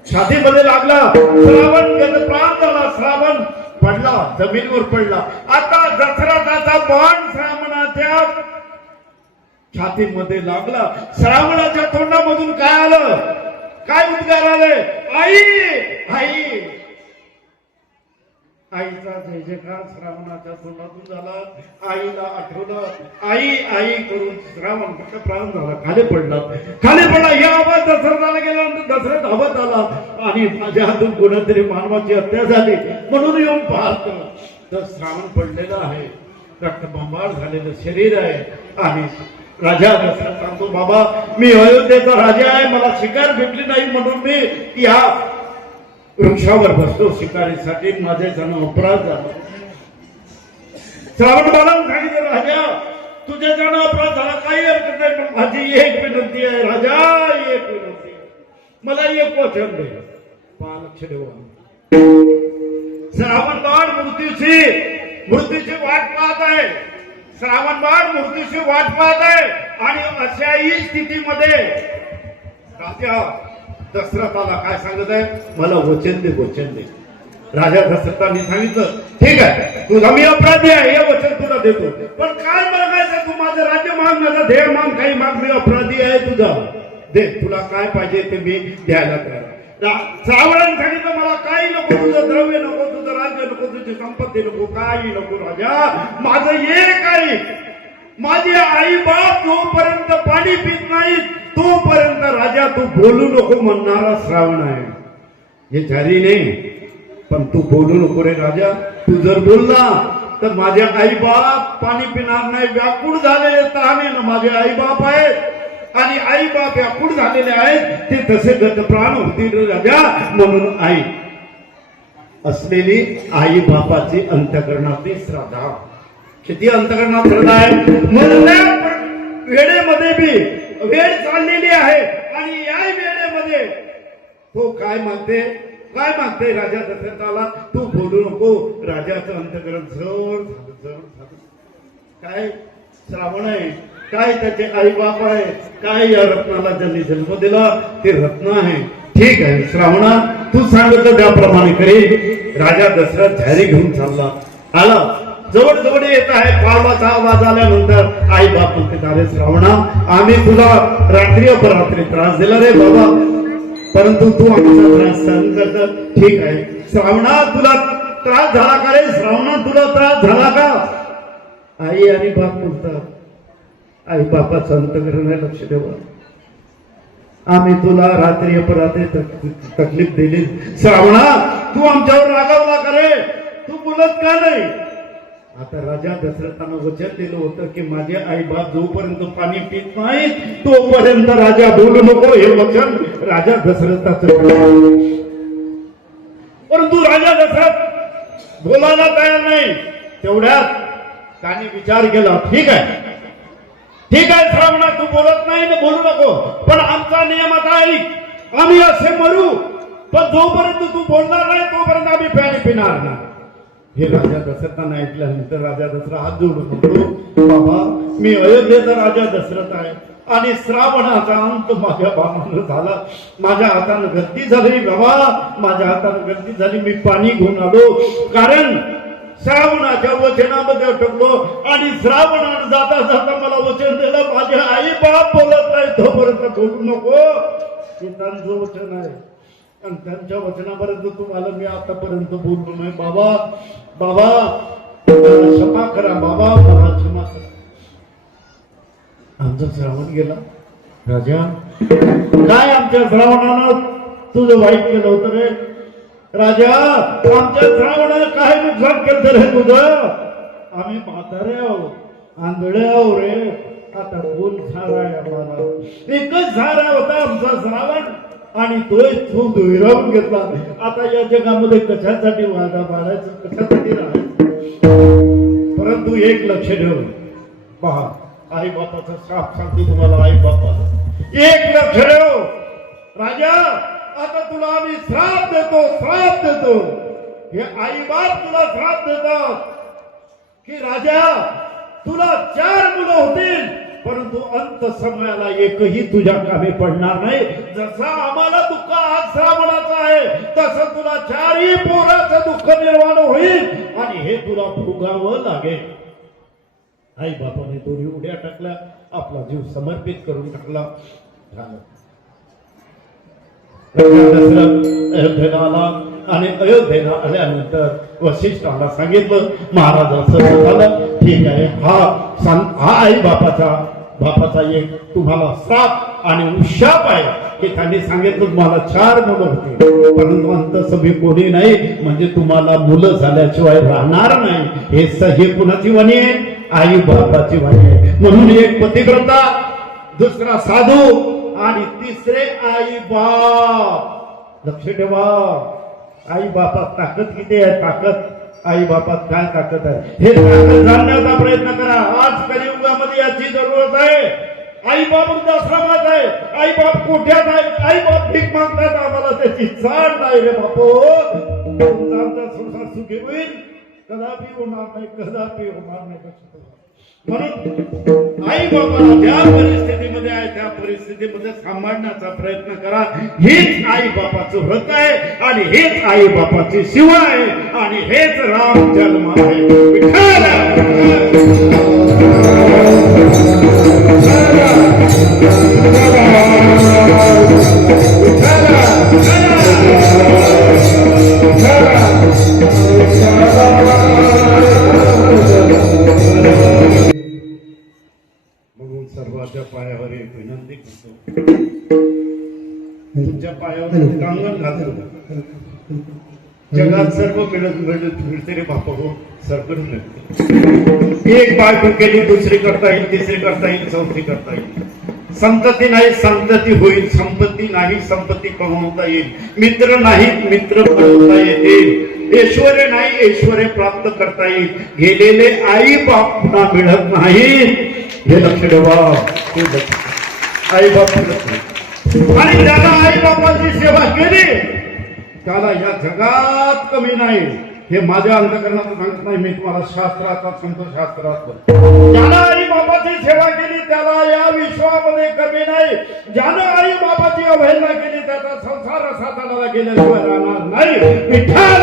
छातीमध्ये लागला. श्रावण प्राण झाला. श्रावण पडला, जमिनीवर पडला. आता दशरथाचा बाण श्रावणाच्या छातीमध्ये लागला. श्रावणाच्या तोंडामधून काय आलं? काय उद्गार आले? आई आई. आईचा जय जयकार श्रावणाच्या तोंडातून झाला. आईला आठवलं. आई आई करून श्रावण प्राण झाला. खाली पडला. या आवाज दशरथाला गेल्यानंतर दशरथ धावत आला आणि माझ्या हातून कोणातरी मानवाची हत्या झाली म्हणून येऊन पाहतो तर श्रावण पडलेला आहे. रक्तबंबाळ झालेलं शरीर आहे. आणि राजा दशरथ सांगतो, बाबा मी अयोध्येचा राजा आहे, मला शिकार भेटली नाही म्हणून मी या वृक्षावर बसतो शिकारीसाठी. माझे जण अपराध झाला. श्रावण बाळांनी सांगितलं, राजा तुझे जण अपराध झाला, काही हरकत नाही, पण माझी एक विनंती आहे राजा, एक विनंती आहे, मला एक वचन दे. लक्ष ठेवा. श्रावणबाळ मृत्यूची वाट पाहत आहे. श्रावणबाळ मृत्यूची वाट पाहत आहे. आणि अशाही स्थितीमध्ये राजा दशरथाला काय सांगत आहे, मला वचन दे. राजा दशरथांनी सांगितलं, ठीक आहे, तुझा मी अपराधी आहे, हे वचन तुला देतो, पण काय मागायचं, तू माझं राज्य माग, माझा ध्येय माग, काही माग, मी अपराधी आहे तुझा, दे, तुला काय पाहिजे ते मी द्यायला तयार. श्रावणाने सांगितलं, मला काही नको, तुझं द्रव्य नको, तुझं राज्य नको, तुझी संपत्ती नको, काही नको राजा, माझं एक आहे, माझे आई बाप जोपर्यंत पाणी पित नाही तोपर्यंत राजा तू बोलू नको म्हणणारा श्रावण आहे. हे जारी नाही, पण तू बोलू नको रे राजा, तू जर बोलला तर माझे आई बाप पाणी पिणार नाही, व्याकुळ झालेले तहानेनं माझे आई बाप आहेत, आणि आई बाप व्याकुळ झालेले आहेत, ते तसे गत प्राण होतील राजा. म्हणून आई असलेली आई बापाची अंतःकरणातली श्रद्धा, किती अंतःकरणात श्रद्धा आहे. म्हणून वेळेमध्ये बी वेळ चाललेली आहे, आणि या वेळेमध्ये तो काय मागते राजा दशरथाला, तू बोलू नको. राजाचं अंतःकरण जड झालं. काय श्रावण आहे, काय त्याचे आई बाप आहे, काय या रत्नाला ज्यांनी जन्म दिला ते रत्न आहे. ठीक आहे श्रावणा, तू सांगितलं त्याप्रमाणे करी. राजा दशरथ झारी घेऊन आला. जवळ येत आहे, पावलाचा आवाज आल्यानंतर आई बाप म्हणते, अरे श्रावणा, आम्ही तुला रात्री अपरात्री त्रास दिला रे बाबा, परंतु तू आमचा त्रास सहन करत. ठीक आहे श्रावणा, तुला त्रास झाला का रे? श्रावणा, तुला त्रास झाला का? आई आणि बाप बोलतात, आई बापाचं अंतःकरण लक्ष ठेवा, आम्ही तुला रात्री अपरात्री तकलीफ दिली. श्रावणा, तू आमच्यावर रागावला का रे? तू बोलत का नाही? आता राजा दशरथानं वचन दिलं होतं की माझे आई बाप जोपर्यंत पाणी पित नाही तोपर्यंत राजा बोलू नको, हे वचन राजा दशरथाचं. परंतु राजा दशरथ बोलायला तयार नाही. तेवढ्यात त्याने विचार केला, ठीक आहे श्रावणा, तू बोलत नाही ना, बोलू नको, पण आमचा नियम आता ऐक, आम्ही असे मरू, पण जोपर्यंत तू बोलणार नाही तोपर्यंत आम्ही पाणी पिणार नाही. हे राजा दशरथानं ऐकल्यानंतर राजा दशरथ हात जोडून म्हणतो, बाबा, मी अयोध्येचा राजा दशरथ आहे, आणि श्रावणाचा अंत माझ्या बापानं झाला, माझ्या हातानं गलती झाली बाबा, माझ्या हातानं गलती झाली, मी पाणी घेऊन आलो, कारण श्रावणाच्या वचनामध्ये अटकलो, आणि श्रावणानं जाता जाता मला वचन दिलं, माझे आई बाप बोलत नाही तोपर्यंत बोलू नको. हे त्यांचं वचन आहे, आणि त्यांच्या वचनापर्यंत तुम्हाला मी आतापर्यंत बोललो नाही. बाबा क्षमा करा, बाबा मला क्षमा करा. आमचा श्रावण गेला. राजा, काय आमच्या श्रावणानं तुझं वाईट केलं होतं रे? राजा, आमच्या श्रावणानं काय नुकसान केलं रे तुझं? आम्ही म्हातारे आहो, आंधळे आहो रे. आता बोल झाला आम्हाला, एकच झाला होता आमचा श्रावण, आणि तो दुहिरावून घेतला. आता या जगामध्ये कशासाठी वादा बाळायचं, कशासाठी राहायचं? परंतु एक लक्ष ठेव, पहा, आई बापाचा श्राप सांगतो तुम्हाला, आई बापा एक लक्ष ठेव. राजा, आता तुला आम्ही श्राप देतो. हे आई बाप तुला श्राप देतात की राजा, तुला 4 मुलं होतील, परंतु अंत समयाला एकही तुझ्या कामी पडणार नाही. जसा आम्हाला दुःख आज श्रावणाचं आहे, तसं तुला 4ही पोराचं दुःख निर्माण होईल, आणि हे तुला भोगावं लागेल. आई बापाने दोन्ही उड्या टाकल्या, आपला जीव समर्पित करून टाकला. अयोध्येला आला, आणि अयोध्येला आल्यानंतर वशिष्ठाला सांगितलं, महाराज असं झालं, ठीक आहे, हा आई बापाचा एक तुम्हाला श्राप आणि उशाप आहे की त्यांनी सांगितलं तुम्हाला 4 मुलं होती, परंतु अंतसभी कोणी नाही, म्हणजे तुम्हाला मुलं झाल्याशिवाय राहणार नाही. हे कुणाची वाणी आहे? आई बापाची वाणी आहे. म्हणून एक पतिव्रता, दुसरा साधू, आणि तिसरे आई बाप. लक्ष ठेवा, आई बापात ताकद किती आहे? ताकद आई बापात काय ताकद आहे हे ताकद जाणण्याचा प्रयत्न करा. आज कलियुगामध्ये याची जरूरत आहे. आई बाप वृद्धाश्रमात आहे, आई बाप कोठ्यात आहे, आई बाप भीक मागतात, आम्हाला त्याची जाण नाही रे बापू. तुमचा आमचा संसार सुखी होईल कदापि होणार नाही, कदापि होणार नाही. म्हणून आई बाबाला ज्या परिस्थितीमध्ये आहे त्या परिस्थितीमध्ये सांभाळण्याचा प्रयत्न करा. हेच आई बापाचं व्रत आहे आणि हेच आई बापाची शिवा आहे आणि हेच राम जन्म आहे. म्हणून सर्वांच्या पायावर एक विनंती करतो, तुमच्या पायावर कंगन घालतो. जगात सर्व मिळत मिळते रे बापा हो, सर्व मिळते. एक बायको केली दुसरी करता येईल, तिसरी करता येईल, चौथी करता येईल. संतती नाही संतती होईल, संपत्ती नाही संपत्ती कमवता येईल. मित्र नाहीत मित्र बनवता येतील. ऐश्वर्य नाही ऐश्वर्य प्राप्त करता येईल. गेलेले आई बाप पुन्हा मिळत नाही, हे लक्ष ठेवा. आई बाप मिळत नाही आणि ज्याला आई बापाची सेवा केली त्याला या जगात कमी नाही. हे माझ्या अंतकरणात सांगत नाही, मी तुम्हाला शास्त्राचा सांगतो. शास्त्रात ज्याला आई बाबाची सेवा केली त्याला या विश्वामध्ये कमी नाही. ज्यानं आई बाबाची अवहेलना केली त्याचा संसार साताला गेल्याशिवाय राहणार नाही. विठ्ठल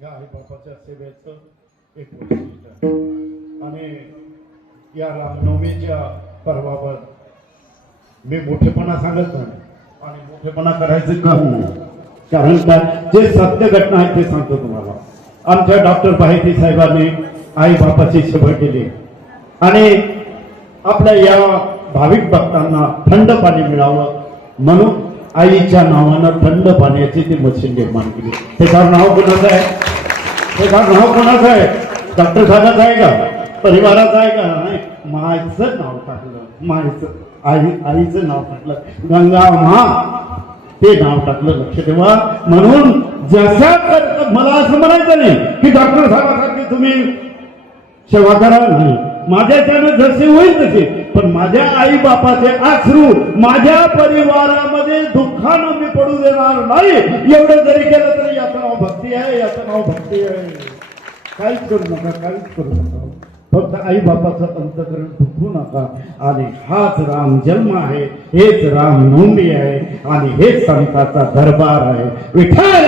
या आई बापाच्या सेवेचं एक वैशिष्ट्य आहे. आणि या रामनवमीच्या पर्वावर मी मोठेपणा सांगत नाही आणि मोठेपणा करायचं काम नाही. कारण काय, जे सत्य घटना आहे ते सांगतो तुम्हाला. आमच्या डॉक्टर बाहेती साहेबांनी आई बापाची सेवा केली आणि आपल्या या भाविक भक्तांना थंड पाणी मिळावं म्हणून आईच्या नावानं थंड पाण्याची ती मशीन निर्माण केली. त्याच्यावर नाव कोणाचं आहे? त्याच्यावर नाव कोणाचं आहे? डॉक्टर साहेबांचं आहे का? परिवाराचं आहे का? नाही, मायचं नाव टाकलं. मायचं आईचं नाव टाकलं. गंगा मा ते नाव टाकलं. लक्ष ठेवा. म्हणून जशा मला असं म्हणायचं नाही की डॉक्टर साहेबांसारखी तुम्ही सेवा करा, नाही. माझ्याच्यानं जसे होईल तसे, पण माझ्या आई बापाचे अश्रू माझ्या परिवारामध्ये दुःखानं मी पडू देणार नाही. एवढं जरी केलं तरी याचं नाव भक्ती आहे, याचं नाव भक्ती आहे. काहीच करू नका, काहीच करू नका. फक्त आई बापाचं अंतकरण दुखू नका. आणि हाच राम जन्म आहे, हेच राम नवमी आहे आणि हेच संताचा दरबार आहे. विठ्ठल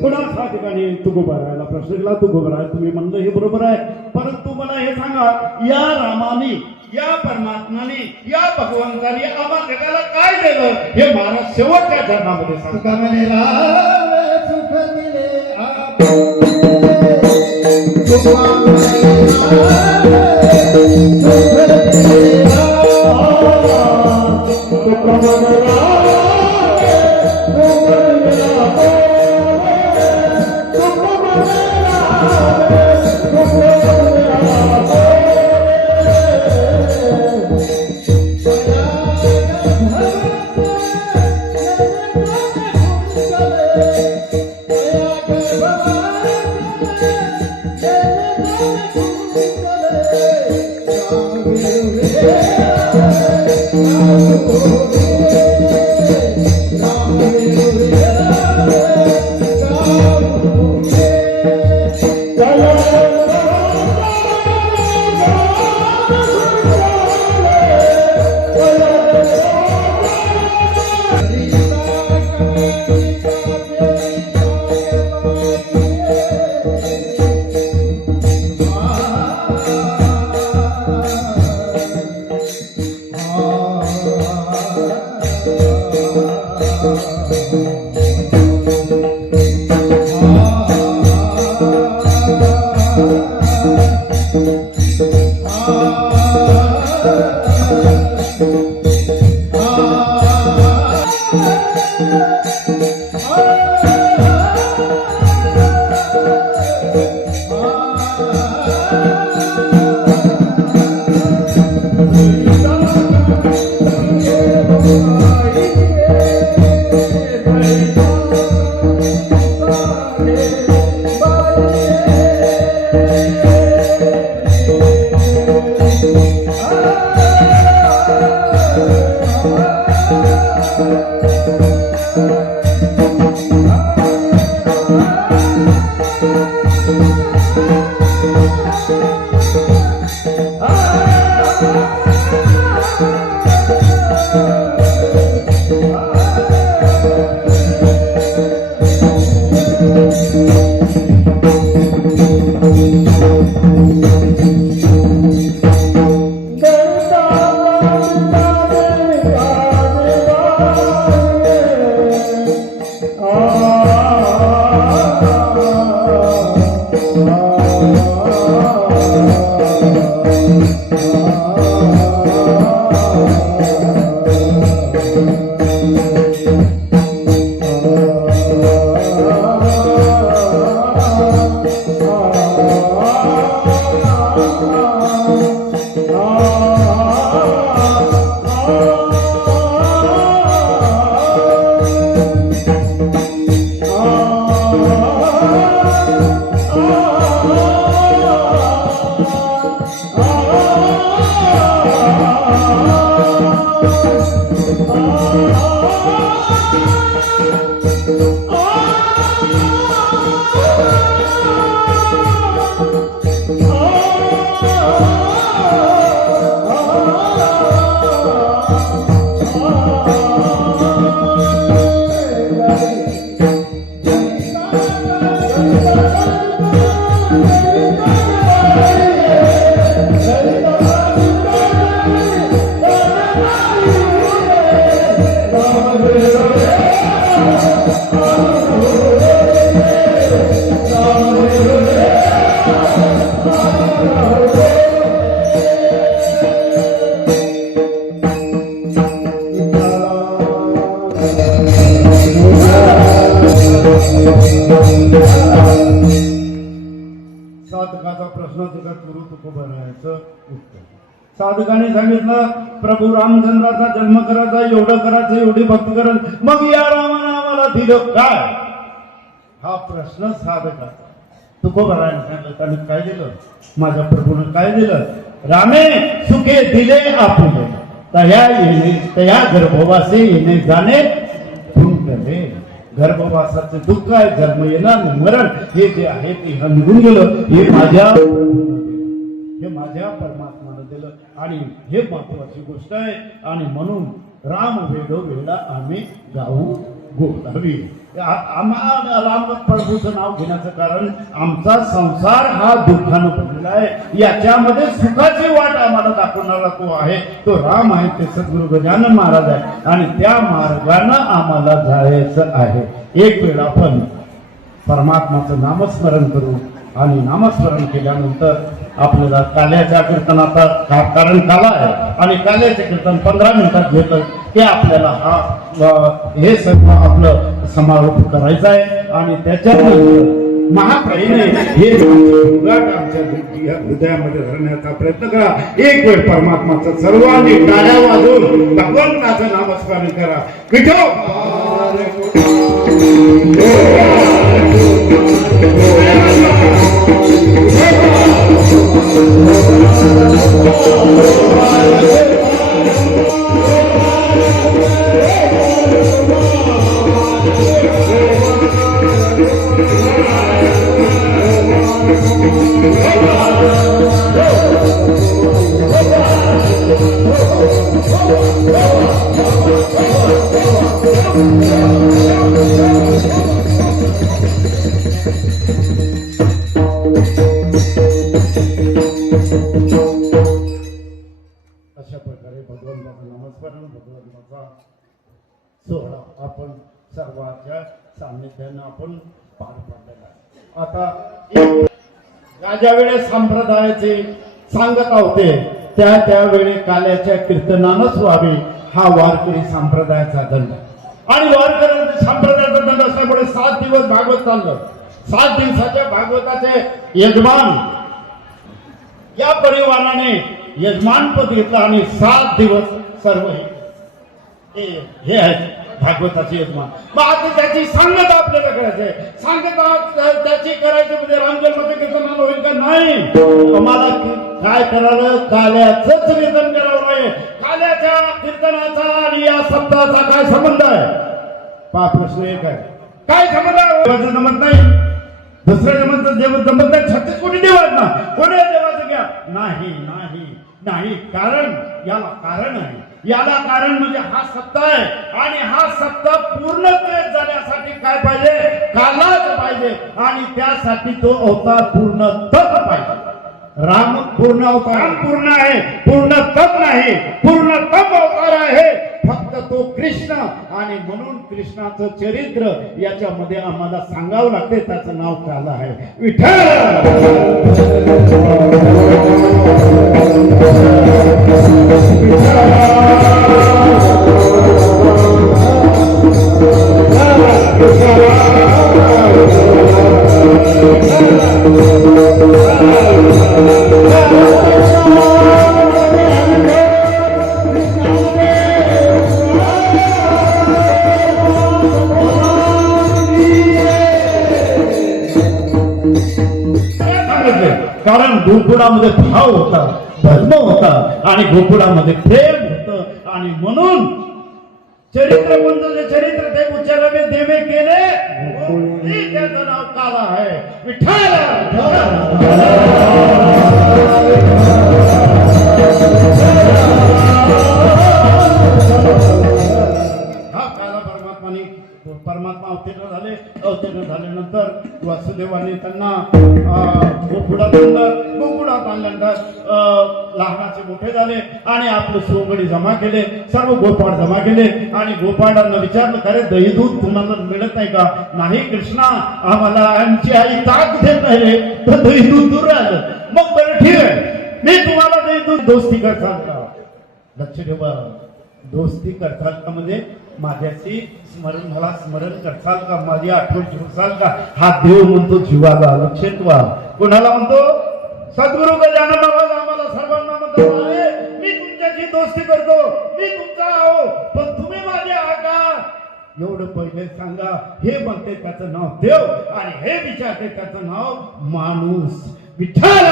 पुन्हा 6 ठिकाणी तुकोबा राहायला प्रश्न केला. तुकोबा राहायला तुम्ही म्हणलं हे बरोबर आहे, परंतु मला हे सांगा, या रामाने, या परमात्माने, या भगवंताने आम्हा जगाला काय दिलं हे महाराज शेवटच्या चरणामध्ये सांगतात. साधकाचा प्रश्न तुका तुरु तुको बनायचं उत्तर. साधकाने सांगितलं प्रभू रामचंद्राचा जन्म करायचा, एवढं करायचं, एवढी भक्ती करायचं, मग या रामानं आम्हाला दिलं काय? हा प्रश्न साधकाचा. तुकोबाराने सांगितलं त्याने काय दिलं? माझ्या प्रभूने काय दिलं? रामे सुखे दिले आपुले तया येणे तया गर्भवासी येणे जाणे तुमकडे. गर्भवासाचे दुःख आहे, जन्म येणार मरण हे जे आहे ते निघून गेलं. हे माझ्या परमात्मानं दिलं आणि हे महत्वाची गोष्ट आहे. आणि म्हणून राम वेळोवेळा आम्ही गाऊ गोडावी. आम्हाला राम प्रभूचं नाव घेण्याचं कारण आमचा संसार हा दुःखानं भरलेला आहे. याच्यामध्ये सुखाची वाट आम्हाला दाखवणारा तो आहे, तो राम आहे, ते सद्गुरु गजानन महाराज आहे. आणि त्या मार्गानं आम्हाला जायचं आहे. एक वेळ आपण परमात्माचं नामस्मरण करू आणि नामस्मरण केल्यानंतर आपल्याला काल्याच्या कीर्तनाचा कारण काला आहे आणि काल्याचे कीर्तन 15 मिनिटात घेतलं की आपल्याला हे सर्व आपलं समारोप करायचा आहे. आणि त्याच्यानंतर महाप्रभूने हे आमच्या हृदयामध्ये धरण्याचा प्रयत्न करा. एक वेळ परमात्माचं सर्वांनी टाळ्या वाजवून भगवंताचं नामस्मरण करा. अशा प्रकारे भगवंताचं नामस्मरण, भगवंताचा सोहळा आपण सर्वांच्या सान्निध्यानं आपण पार पाडलेला आहे. आता ज्या वेळेस संप्रदायाचे सांगता होते त्यावेळी काल्याच्या कीर्तनानंच व्हावे हा वारकरी संप्रदायाचा दंड. आणि वारकरी संप्रदायाचा दंड असल्यामुळे 7 दिवस भागवत चाललं. 7 दिवसाच्या भागवताचे यजमान या परिवाराने यजमानपद घेतलं आणि 7 दिवस सर्व हे आहेत भागवताचे यजमान. मग आता त्याची सांगता आपल्याला करायचंय. सांगता त्याची करायची म्हणजे रामजन्माचं कीर्तन होईल का? नाही. आम्हाला काय करायला? काल्याचंच कीर्तन करावं नाही. काल्याच्या कीर्तनाचा आणि या शब्दाचा काय संबंध आहे? प्रश्न एक आहे, काय संबंध आहे? देवाचं जमत नाही, दुसऱ्या जमत जमत नाही, 36 कोटी देव आहेत ना, कोणी देवाचं घ्या? नाही नाही नाही. कारण याला कारण आहे. याला कारण म्हणजे हा सत्ता आहे. आणि हा सत्ता पूर्णत्व जाण्यासाठी काय पाहिजे? कालाच पाहिजे. आणि त्यासाठी तो अवतार पूर्ण तप पाहिजे. राम पूर्ण अवतार पूर्ण आहे, पूर्ण तप नाही, पूर्ण तप अवतार आहे फक्त तो कृष्ण. आणि म्हणून कृष्णाचं चरित्र याच्यामध्ये आम्हाला सांगावं लागते. त्याचं नाव काला आहे. विठ्ठल कारण गोकुळामध्ये भाव होता, धर्म होता आणि गोकुळामध्ये प्रेम होत. आणि म्हणून चरित्र कोणतं? जे चरित्र ते उच्चारावे देवे केले त्याचं नाव काला आहे. विठ्ठल हा काला परमात्मा अवतीर्ण झाल्यानंतर वासुदेवाने त्यांना गोकुळात आणल्यानंतर लहानाचे मोठे झाले आणि आपले सोंगडी जमा केले, सर्व गोपाळ जमा केले. आणि गोपाळांना विचारलं, खरे दही दूध तुम्हाला मिळत नाही का? नाही कृष्णा, आम्हाला आमची आई ताक देत नाही रे, तर दही दूध दूर राहिलं. मग बरं ठीक आहे, मी तुम्हाला दही दूध दोस्ती करताल का? लक्ष ठेवा, दोस्ती करताल का म्हणजे माझ्याशी मला स्मरण करताल का? माझी आठवण ठेवसाल का? हा देव म्हणतो जीवाला. लक्ष ठेवा, कोणाला म्हणतो? सद्गुरु गजानन महाराज आम्हाला सर्वांना म्हणतात, "अरे, मी तुमच्याशी दोस्ती करतो, मी तुमचा आहो, पण तुम्ही माझे आका." एवढं पहिले सांगा. हे म्हणते त्याचं नाव देव आणि हे विचारते त्याचं नाव माणूस. विठ्ठल.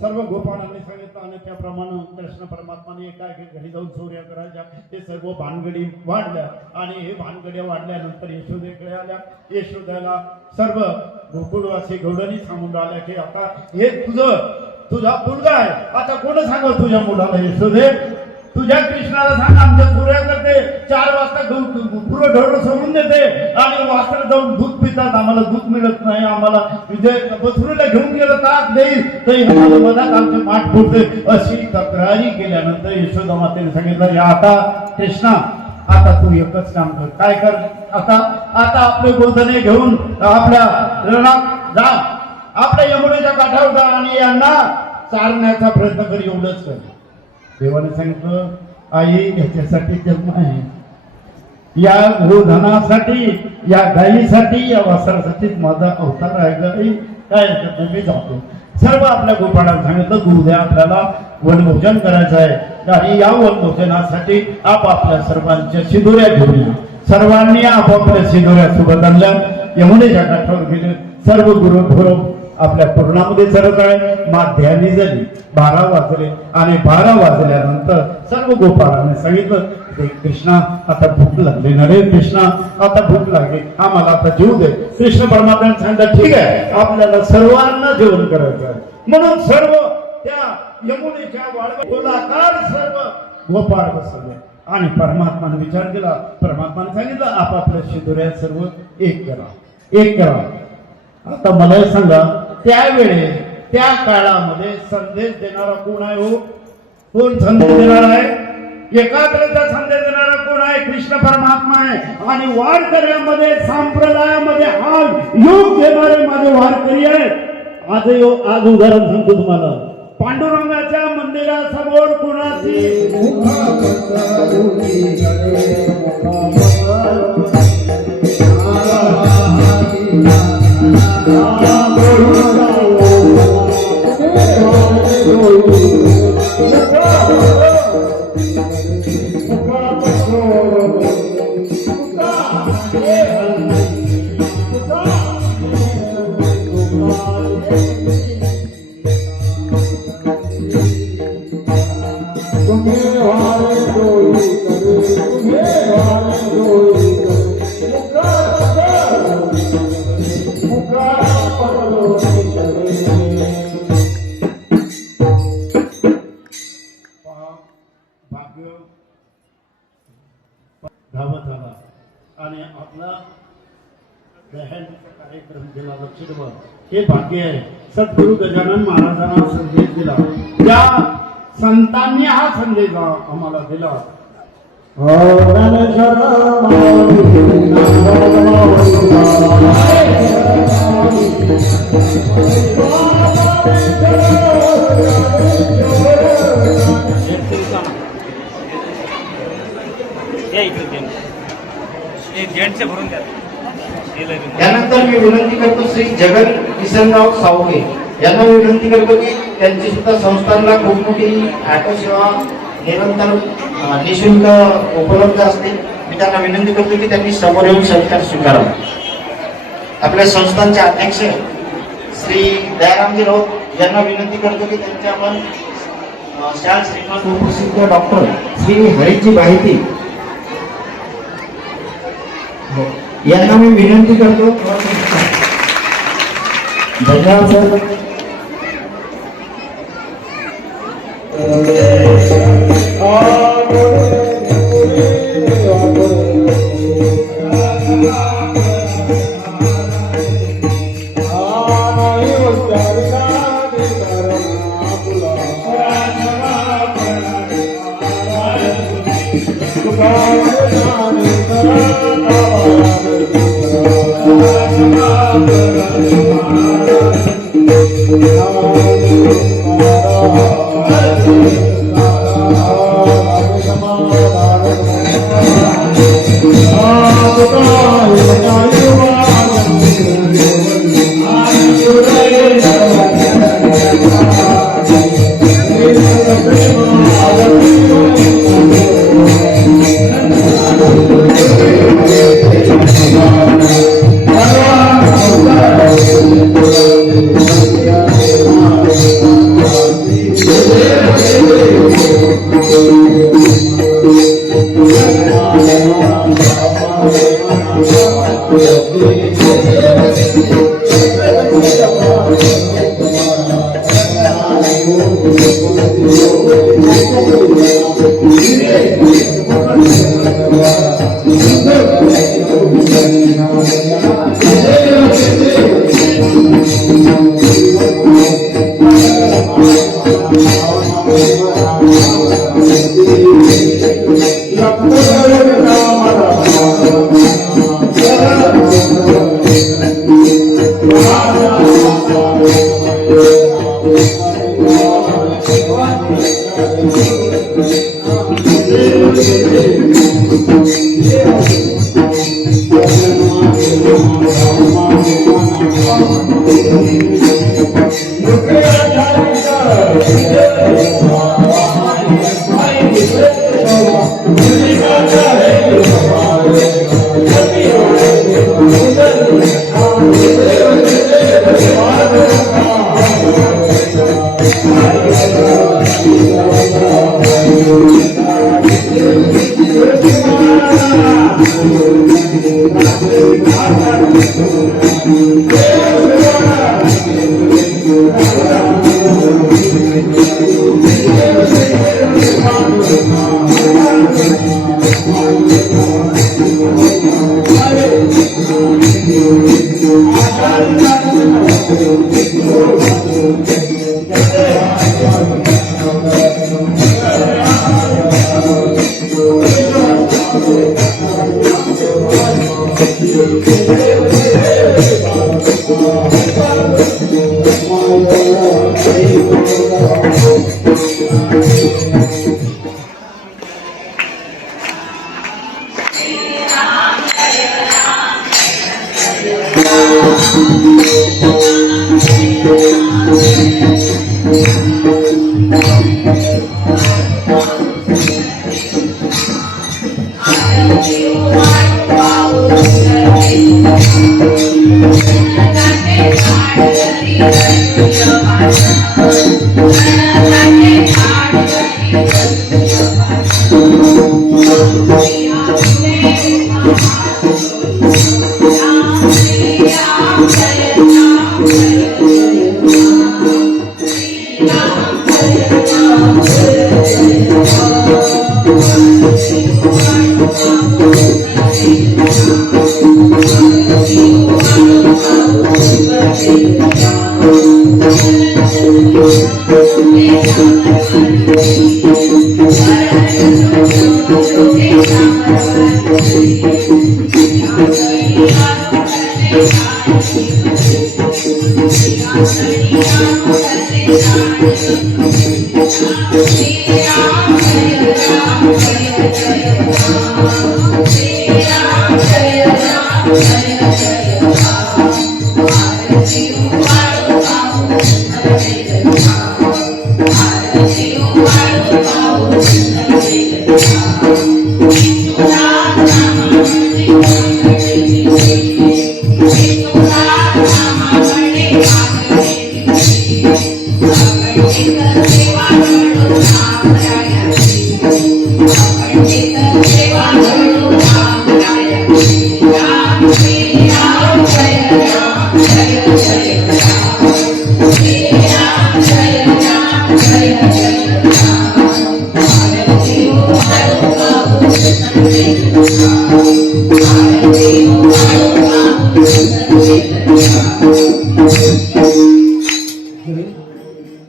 सर्व गोपाळांनी सांगितलं आणि त्याप्रमाणे कृष्ण परमात्माने एका घरी जाऊन चोऱ्या करायच्या. ते सर्व भानगडी वाढल्या आणि हे भानगड्या वाढल्यानंतर यशोदेकडे आल्या. यशोद्याला सर्व गोकुळवासी गौडणी सांगून आल्या की आता हे तुझा मुलगा आहे. आता कोण सांगल तुझ्या मुलाला? यशोदे, तुझ्या कृष्णाला सांग आमच्या चोऱ्या करते, 4 वाजता पुरं ढोर सोडून देते आणि वास्त्र जाऊन दूध पितात, आम्हाला दूध मिळत नाही, आम्हाला बथुरीला घेऊन गेलं ताक देईल तर मधात आमचे माठ फुटते. अशी तक्रारी केल्यानंतर यशोदा मातेने सांगितलं, या आता कृष्णा, आता तू एकच काम कर. काय कर? आता आपले गोधने घेऊन आपल्या रणात जा, आपल्या यमुनेच्या काठावर जा आणि यांना चारण्याचा प्रयत्न कर, एवढंच कर. देवाने सांगितलं, आई याच्यासाठी जन्म आहे, या गोधनासाठी, या गायीसाठी, या वासरासाठी माझा अवतार आहे. गाई काय मी जातो. सर्व आपल्या गोपाळाला सांगितलं, उद्या आपल्याला वनभोजन करायचं आहे आणि या वनभोजनासाठी आपापल्या सर्वांच्या शिदोऱ्या घेऊन या. सर्वांनी आपापल्या शिदोऱ्या सोबत आणल्या. यमुनेच्या काठावर गेले. सर्व गुरु आपल्या पूर्णामध्ये चरत आहे. माध्यानी झाली, 12 वाजले आणि 12 वाजल्यानंतर सर्व गोपाळाने सांगितलं, कृष्णा आता भूक लागली ना रे, कृष्णा आता भूक लागली, आम्हाला आता जेवू दे. कृष्ण परमात्म्याने सांगितलं, ठीक आहे, आपल्याला सर्वांना जेवण करायचं आहे. म्हणून सर्व त्या यमुनेच्या वाळवंटावर सर्व गोपाळ बसले आणि परमात्माने विचार केला. परमात्माने सांगितलं, आपापल्या शिदोऱ्या सर्व एक करा. आता मला हे सांगा, त्यावेळेस त्या काळामध्ये संदेश देणारा कोण आहे? हो, कोण संदेश देणारा आहे? एकाग्रता संदेश देणारा कोण आहे? कृष्ण परमात्मा आहे. आणि वारकऱ्यामध्ये, संप्रदायामध्ये हा योग देणारे माझे वारकरी आहेत. आज उदाहरण सांगतो तुम्हाला. पांडुरंगाच्या मंदिरासमोर कोणाची धावत आला आणि आपला कार्यक्रम दिला. लक्ष ठेवा, हे भाग्य आहे. सद्गुरु गजानन महाराजांना संदेश दिला, त्या संतांनी हा संदेश आम्हाला दिला. त्यानंतर मी विनंती करतो श्री जगन किसनराव सावके यांना विनंती करतो की त्यांची सुद्धा संस्थांना खूप मोठी ऑटो सेवा निरंतर निशुल्क उपलब्ध असते. मी त्यांना विनंती करतो की त्यांनी समोर येऊन सत्कार स्वीकारावा. आपल्या संस्थांचे अध्यक्ष श्री दयारामजी राऊत यांना विनंती करतो की त्यांचे आपण शाल श्रीमंत सुप्रसिद्ध डॉक्टर श्री हरीजी बाहिती यांना मी विनंती करतो. धन्यवाद सर. Oh,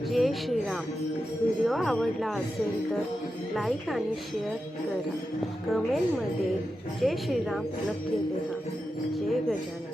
जय श्रीराम. व्हिडिओ आवडला असेल तर लाईक आणि शेअर करा. कमेंटमध्ये जय श्रीराम नक्की लिहा. जय गजानन.